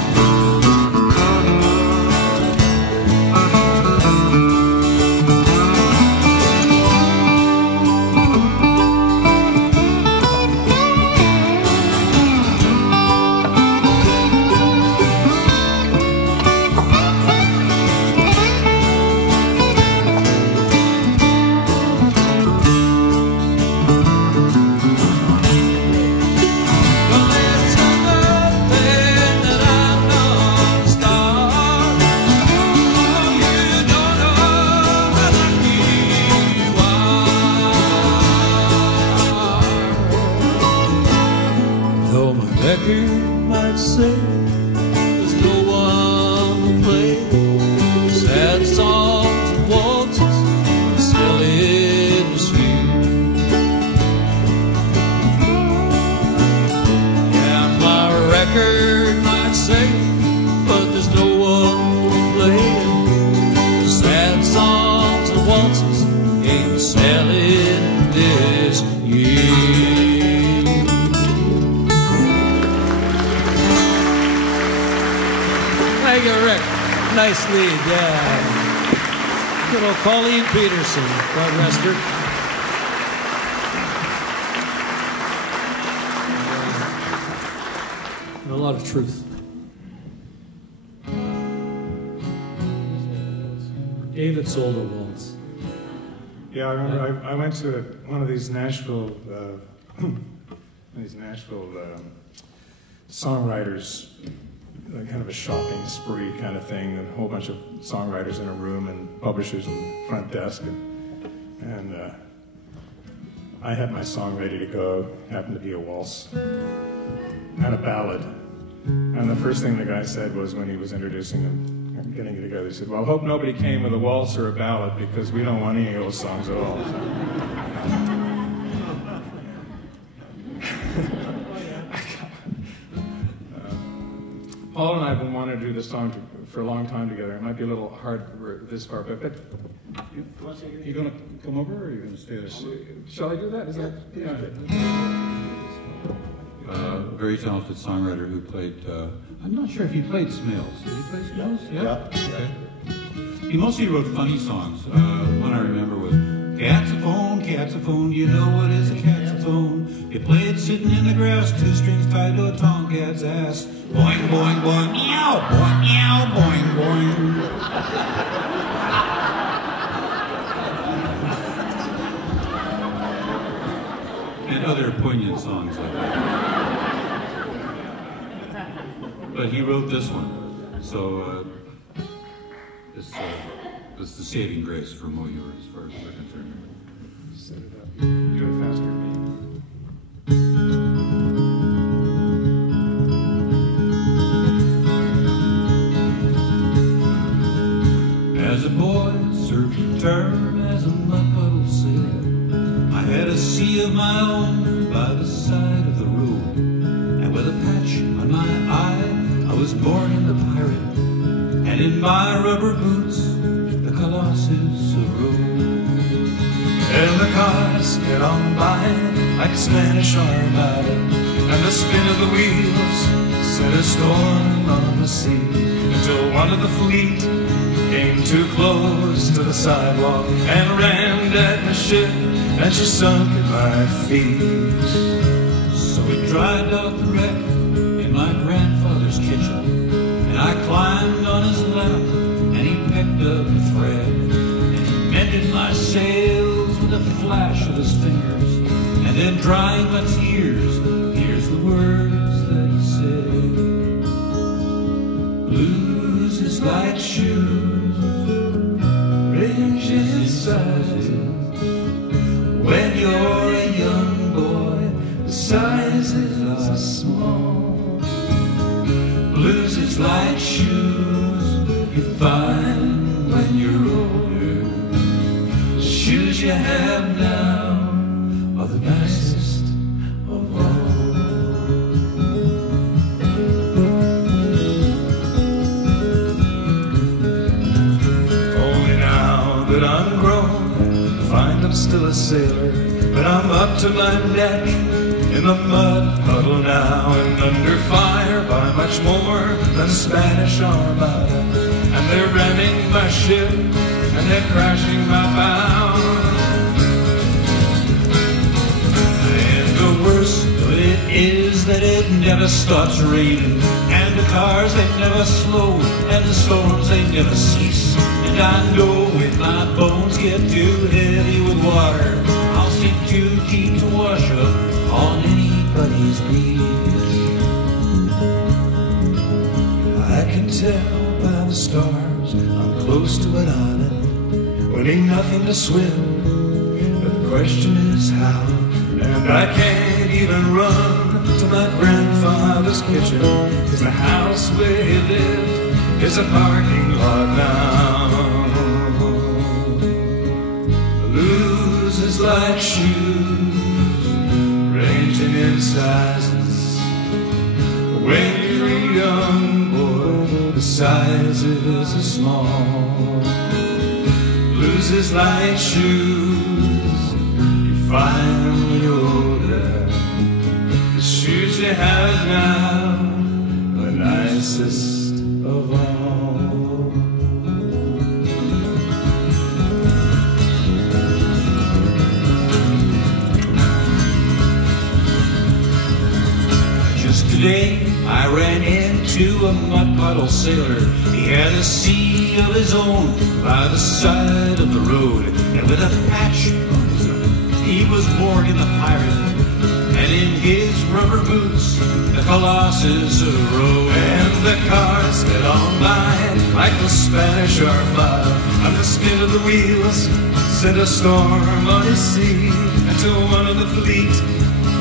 Nice lead, yeah. Good old Colleen Peterson, God rest her. And a lot of truth. David sold a waltz. Yeah, I remember I went to one of these Nashville, songwriters, kind of a shopping spree kind of thing, a whole bunch of songwriters in a room and publishers in the front desk, and I had my song ready to go. It happened to be a waltz and a ballad. And the first thing the guy said was, when he was introducing them and getting it together, he said, "Well, I hope nobody came with a waltz or a ballad, because we don't want any of those songs at all." Paul and I have been wanting to do this song for a long time together. It might be a little hard this far, but you going to come over, or are you going to stay there? Shall I do that? Is that? Yeah. A very talented songwriter who played, I'm not sure if he played Smales. Did he play Smales? Yeah. Okay. He mostly wrote funny songs. One I remember was, "Catsaphone, you know what is a catsaphone? You play it sitting in the grass, 2 strings tied to a tomcat's ass. Boing, boing, boing, meow, boing, boing." And other poignant songs like that. But he wrote this one, so this is the saving grace for Moyor as far as we're concerned. Set it up. Do it faster. As a boy, served term as a mud puddle sailor, I had a sea of my own by the side of the road, and with a patch on my eye, I was born in the pirate, and in my rubber boots, the Colossus road. And the cars sped on by like a Spanish armada, and the spin of the wheels set a storm on the sea, until one of the fleet came too close to the sidewalk and rammed at the ship, and she sunk at my feet. So we dried out the wreck in my grandfather's kitchen, and I climbed on his lap, and he picked up the thread, and he mended my sails with a flash of his fingers, and then drying my tears, here's the words that he said. Blues is like shoes, range in sizes. When you're a young boy, the sizes are small. Blues is like shoes you find when you're older. Shoes you have now are the nicest of all. Only now that I'm grown, find I'm still a sailor, but I'm up to my neck in the the mud puddle now and under fire by much more than Spanish Armada. And they're ramming my ship and they're crashing my bow. And the worst of it is that it never stops raining, and the cars they never slow, and the storms they never cease. And I know if my bones get too heavy with water, I'll sink too deep to wash up on anybody's beach. I can tell by the stars I'm close to an island when ain't nothing to swim, but the question is how. And I can't even run to my grandfather's kitchen, 'cause the house where he lived is a parking lot now. Blues is like shoes, ranging in sizes. When you're a young boy, the sizes are small. Blues is like shoes, you find when you're older. The shoes you have now are the nicest of all. Just today I ran into a mud puddle sailor. He had a sea of his own by the side of the road, and with a patch on his arm he was born in the pirate, and in his rubber boots the Colossus rode. And the cars sped on by like the Spanish Armada, and the spin of the wheels sent a storm on his sea, until one of the fleet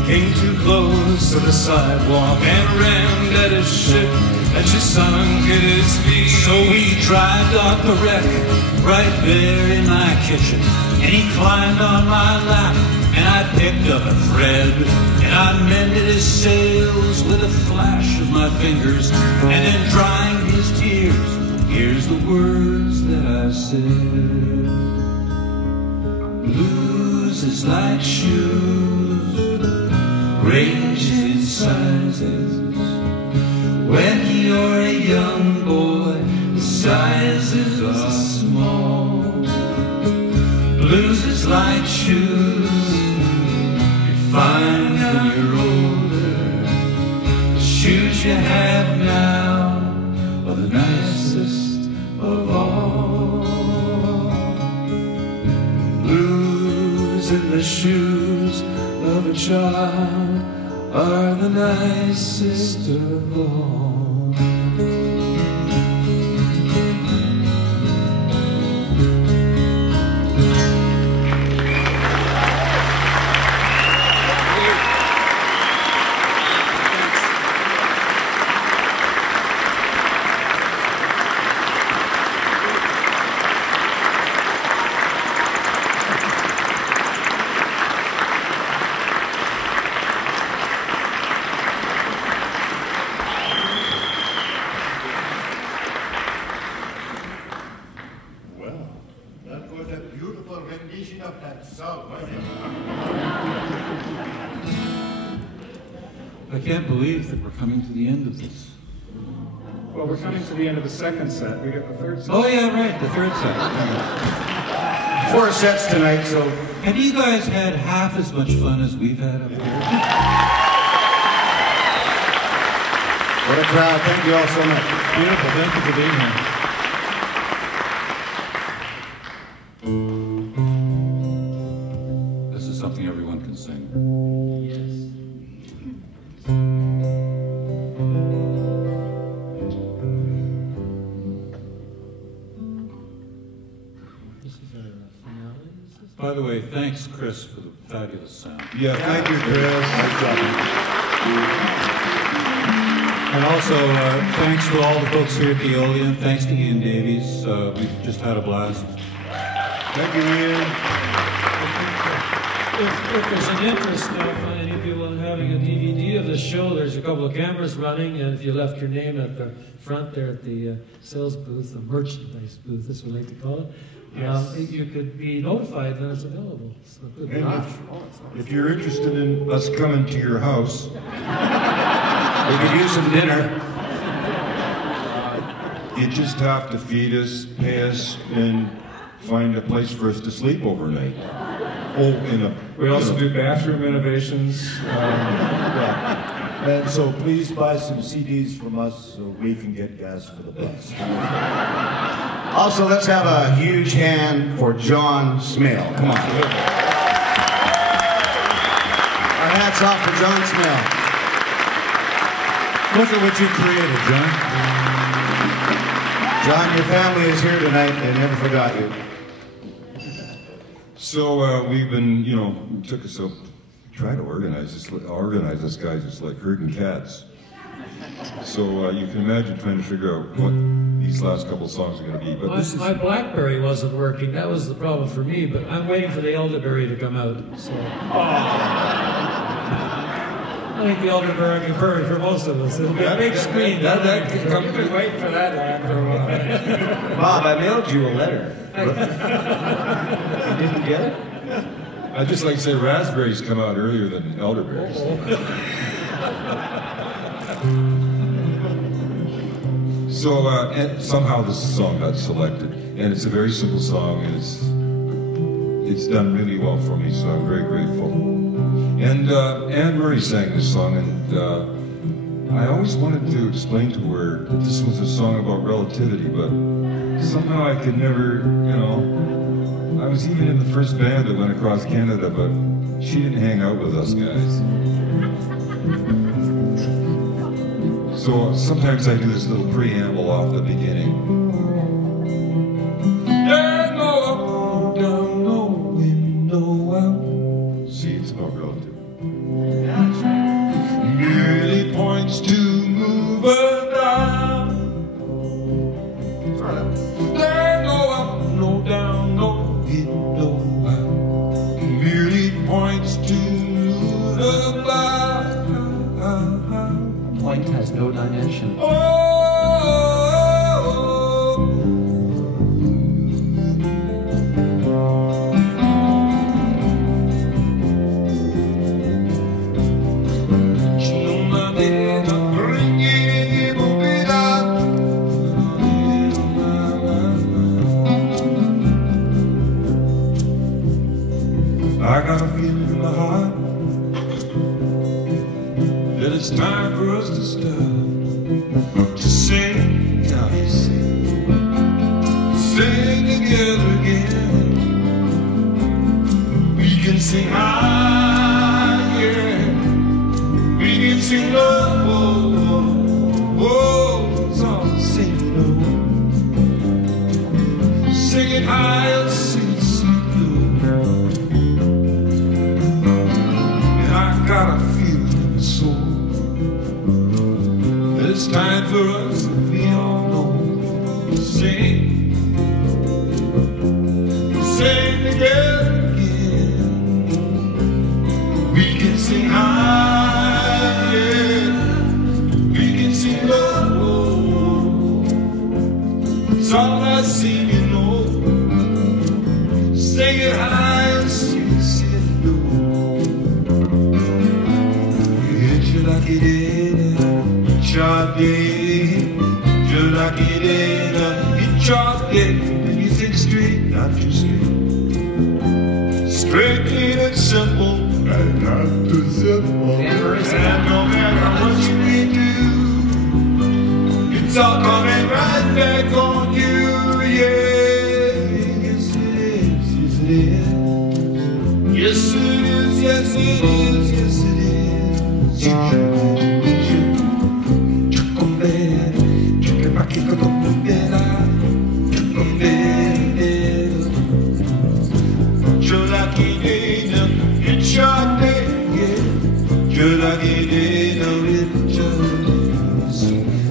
came too close to the sidewalk and rammed at his ship, and she sunk at his feet. So we drive out the wreck right there in my kitchen, and he climbed on my lap, and I picked up a thread, and I mended his sails with a flash of my fingers, and then drying his tears, here's the words that I said. Blues is like shoes, range in sizes. When you're a young boy, the sizes are small. Blues is like shoes, you find when you're older. The shoes you have now are the nicest of all. Blues in the shoes of a child are the nicest of all. I can't believe that we're coming to the end of this. Well, we're coming to the end of the second set. We got the third set. Oh yeah, right, the third set. 4 sets tonight, so... Have you guys had half as much fun as we've had up here? What a crowd. Thank you all so much. Beautiful. Thank you for being here. This is something everyone can sing. Yes. By the way, thanks, Chris, for the fabulous sound. Yeah, thank you, Chris. Nice job. And also, thanks to all the folks here at the Olean. Thanks to Ian Davies. We've just had a blast. Thank you, Ian. If there's an interest of any people in having a DVD of the show, there's a couple of cameras running, and if you left your name at the front there at the sales booth, the merchandise booth, as we like to call it, you could be notified that it's available. So good And luck. if you're interested in us coming to your house, We could use some dinner. you just have to feed us, pay us, and find a place for us to sleep overnight. We also do bathroom innovations. And so please buy some CDs from us so we can get gas for the bus. Also, let's have a huge hand for John Smale. Come on. Our hats off for John Smale. Look at what you created, John. John, your family is here tonight. They never forgot you. So we've been, it took us try to organize this guy just like herding cats. So you can imagine trying to figure out what these last couple songs are going to be. But My BlackBerry wasn't working. That was the problem for me. But I'm waiting for the elderberry to come out. So I think the elderberry will be perfect for most of us. It'll be a big screen. We've been waiting for that line for a while. Bob, I mailed you a letter. You didn't get it? I'd just like to say raspberries come out earlier than elderberries. So and somehow this song got selected, and it's a very simple song, and it's done really well for me, so I'm very grateful. And Anne Murray sang this song, and I always wanted to explain to her that this was a song about relativity, but somehow I could never, I was even in the first band that went across Canada, but she didn't hang out with us guys. So sometimes I do this little preamble off the beginning. There's no up, no down, no in, no out. See, it's about relative. Merely points to move about. There's no up, no down, no in, no out. Merely points to move about. Point has no dimension. I got a feeling in my heart that it's time for us to start to sing, now you sing together again. We can sing high, yeah. We can sing low, it's all the same, Sing it high, sing it low. And I got a feeling in my soul. It's time for us, we all know, to sing together again. We can sing high, yeah. We can sing low. It's all I sing, Sing it high, sing it low. You like it in. You like it in when you think straight, not too straight. Straight, clean and simple, and not too simple. And no matter what you may do, it's all coming right back on you, yeah. Yes it is, yes it is. Yes it is, yes it is, yes it is.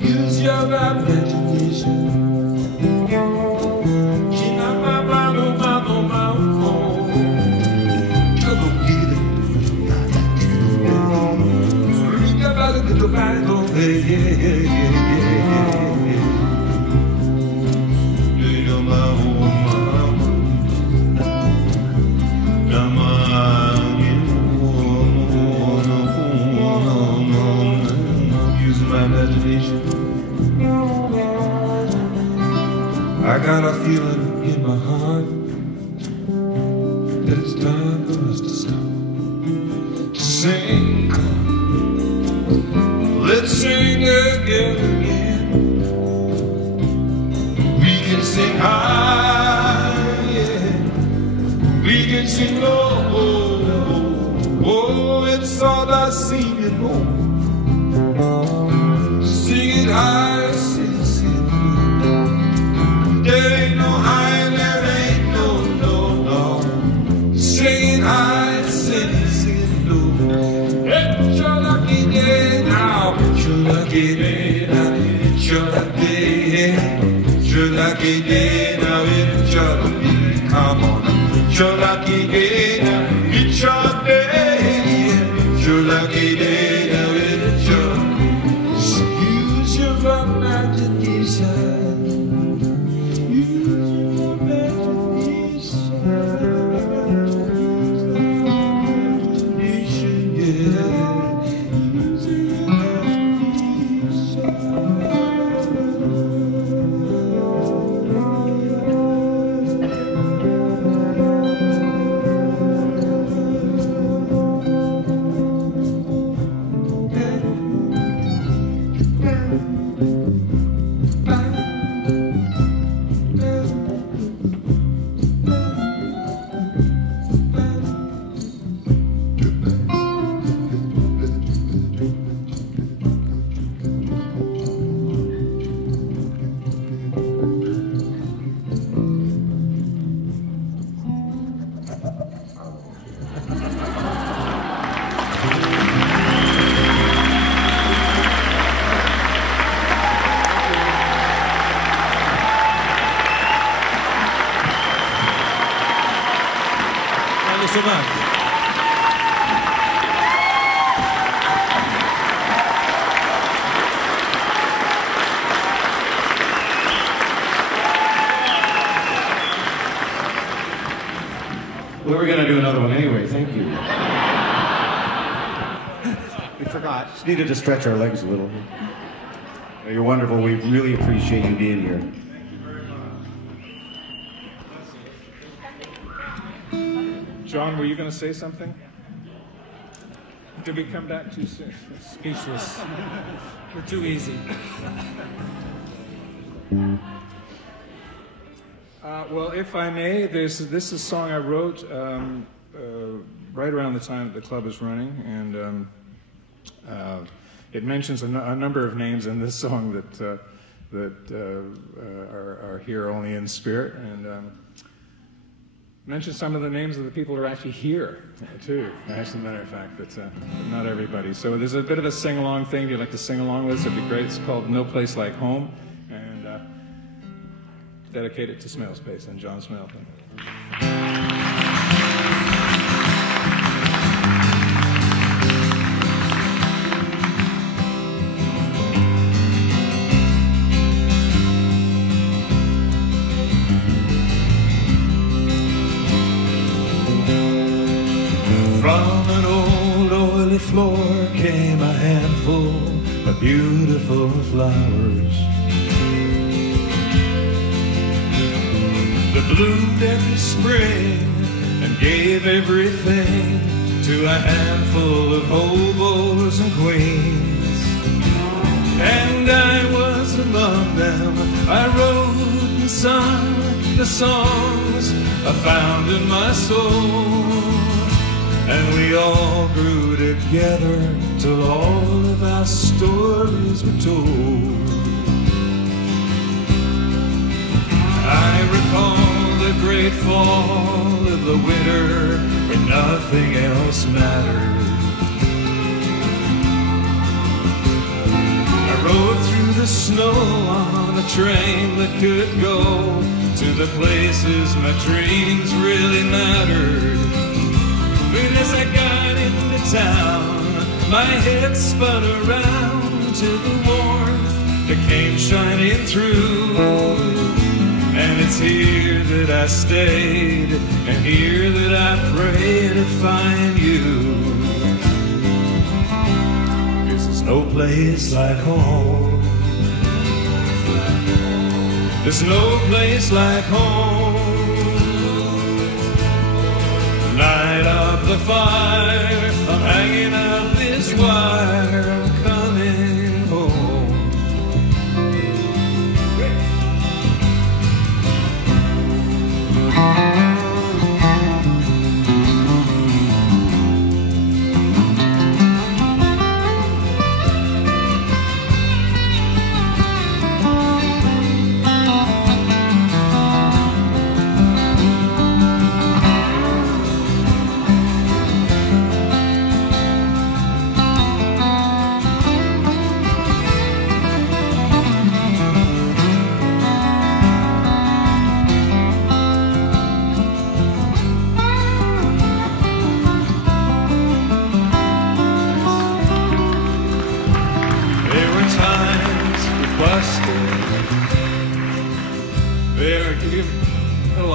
Use your imagination. nation. I got a feeling in my heart that it's time for us to stop, to sing. Let's sing again. We can sing high, yeah. We can sing low. Oh, it's all I sing and low. Sing it high, sing it low. There ain't no high and there ain't no. Sing it high, sing it low. It's your lucky day now. It's your lucky day now. It's your lucky day. It's your lucky day now. It's your lucky day. Come on. It's your lucky day now. It's your day. It's your lucky day now. It's your. So use your imagination. Use your imagination. Yeah. Use your so much. We were going to do another one anyway, thank you. We forgot. Just needed to stretch our legs a little. You're wonderful. We really appreciate you being here. John, were you going to say something? Did we come back too soon? Speechless. We're too easy. Well, if I may, this is a song I wrote right around the time that the club is running, and it mentions a number of names in this song that are here only in spirit, and mentions some of the names of the people who are actually here, too, as a matter of fact, but not everybody. So there's a bit of a sing-along thing. If you'd like to sing along with us, it'd be great. It's called No Place Like Home, and dedicate it to Smales Pace and John Smales. From an old oily floor came a handful of beautiful flowers that bloomed every spring and gave everything to a handful of hobos and queens. And I was among them. I wrote and sung the songs I found in my soul. And we all grew together till all of our stories were told. I recall the great fall of the winter when nothing else mattered. I rode through the snow on a train that could go to the places my dreams really mattered. But as I got into town, my head spun around to the warmth that came shining through. And it's here that I stayed, and here that I pray to find you. 'Cause there's no place like home. There's no place like home. Light up the fire, I'm hanging up this wire, I'm coming home.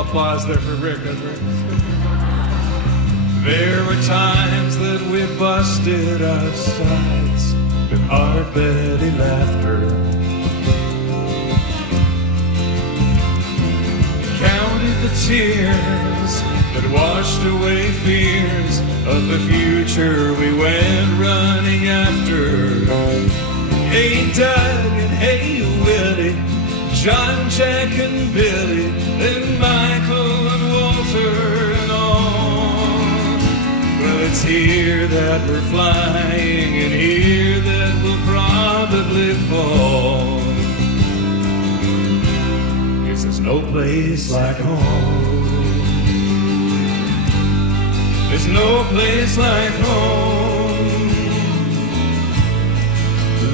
Applause there for Rick. There were times that we busted our sides with hard-belly laughter. Counted the tears that washed away fears of the future we went running after. Hey Doug and hey Willie, John, Jack, and Billy, and Michael and Walter and all. Well, it's here that we're flying, and here that we'll probably fall. 'Cause there's no place like home. There's no place like home.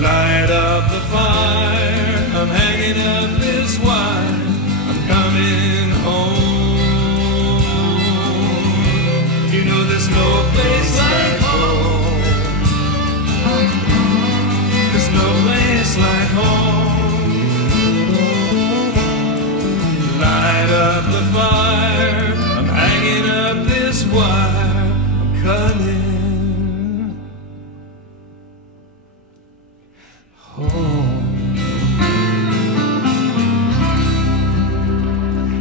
Light up the fire, I'm hanging up this wire, I'm coming home. You know there's no place like home. There's no place like home. Light up the fire, I'm hanging up this wire, I'm coming home.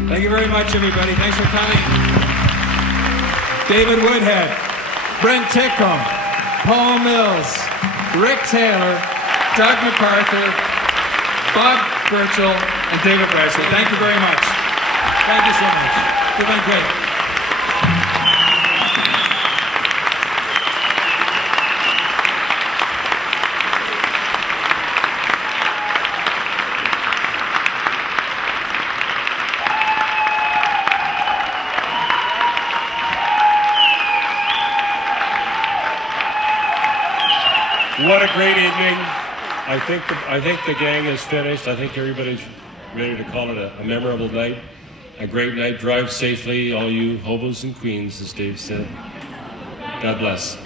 Thank you very much, everybody. Thanks for coming. David Woodhead, Brent Tickham, Paul Mills, Rick Taylor, Doug MacArthur, Bob Birchall, and David Bradford. Thank you very much. Thank you so much. You've been great. What a great evening. I think the gang is finished. I think everybody's ready to call it a memorable night. A great night. Drive safely, all you hobos and queens, as Dave said. God bless.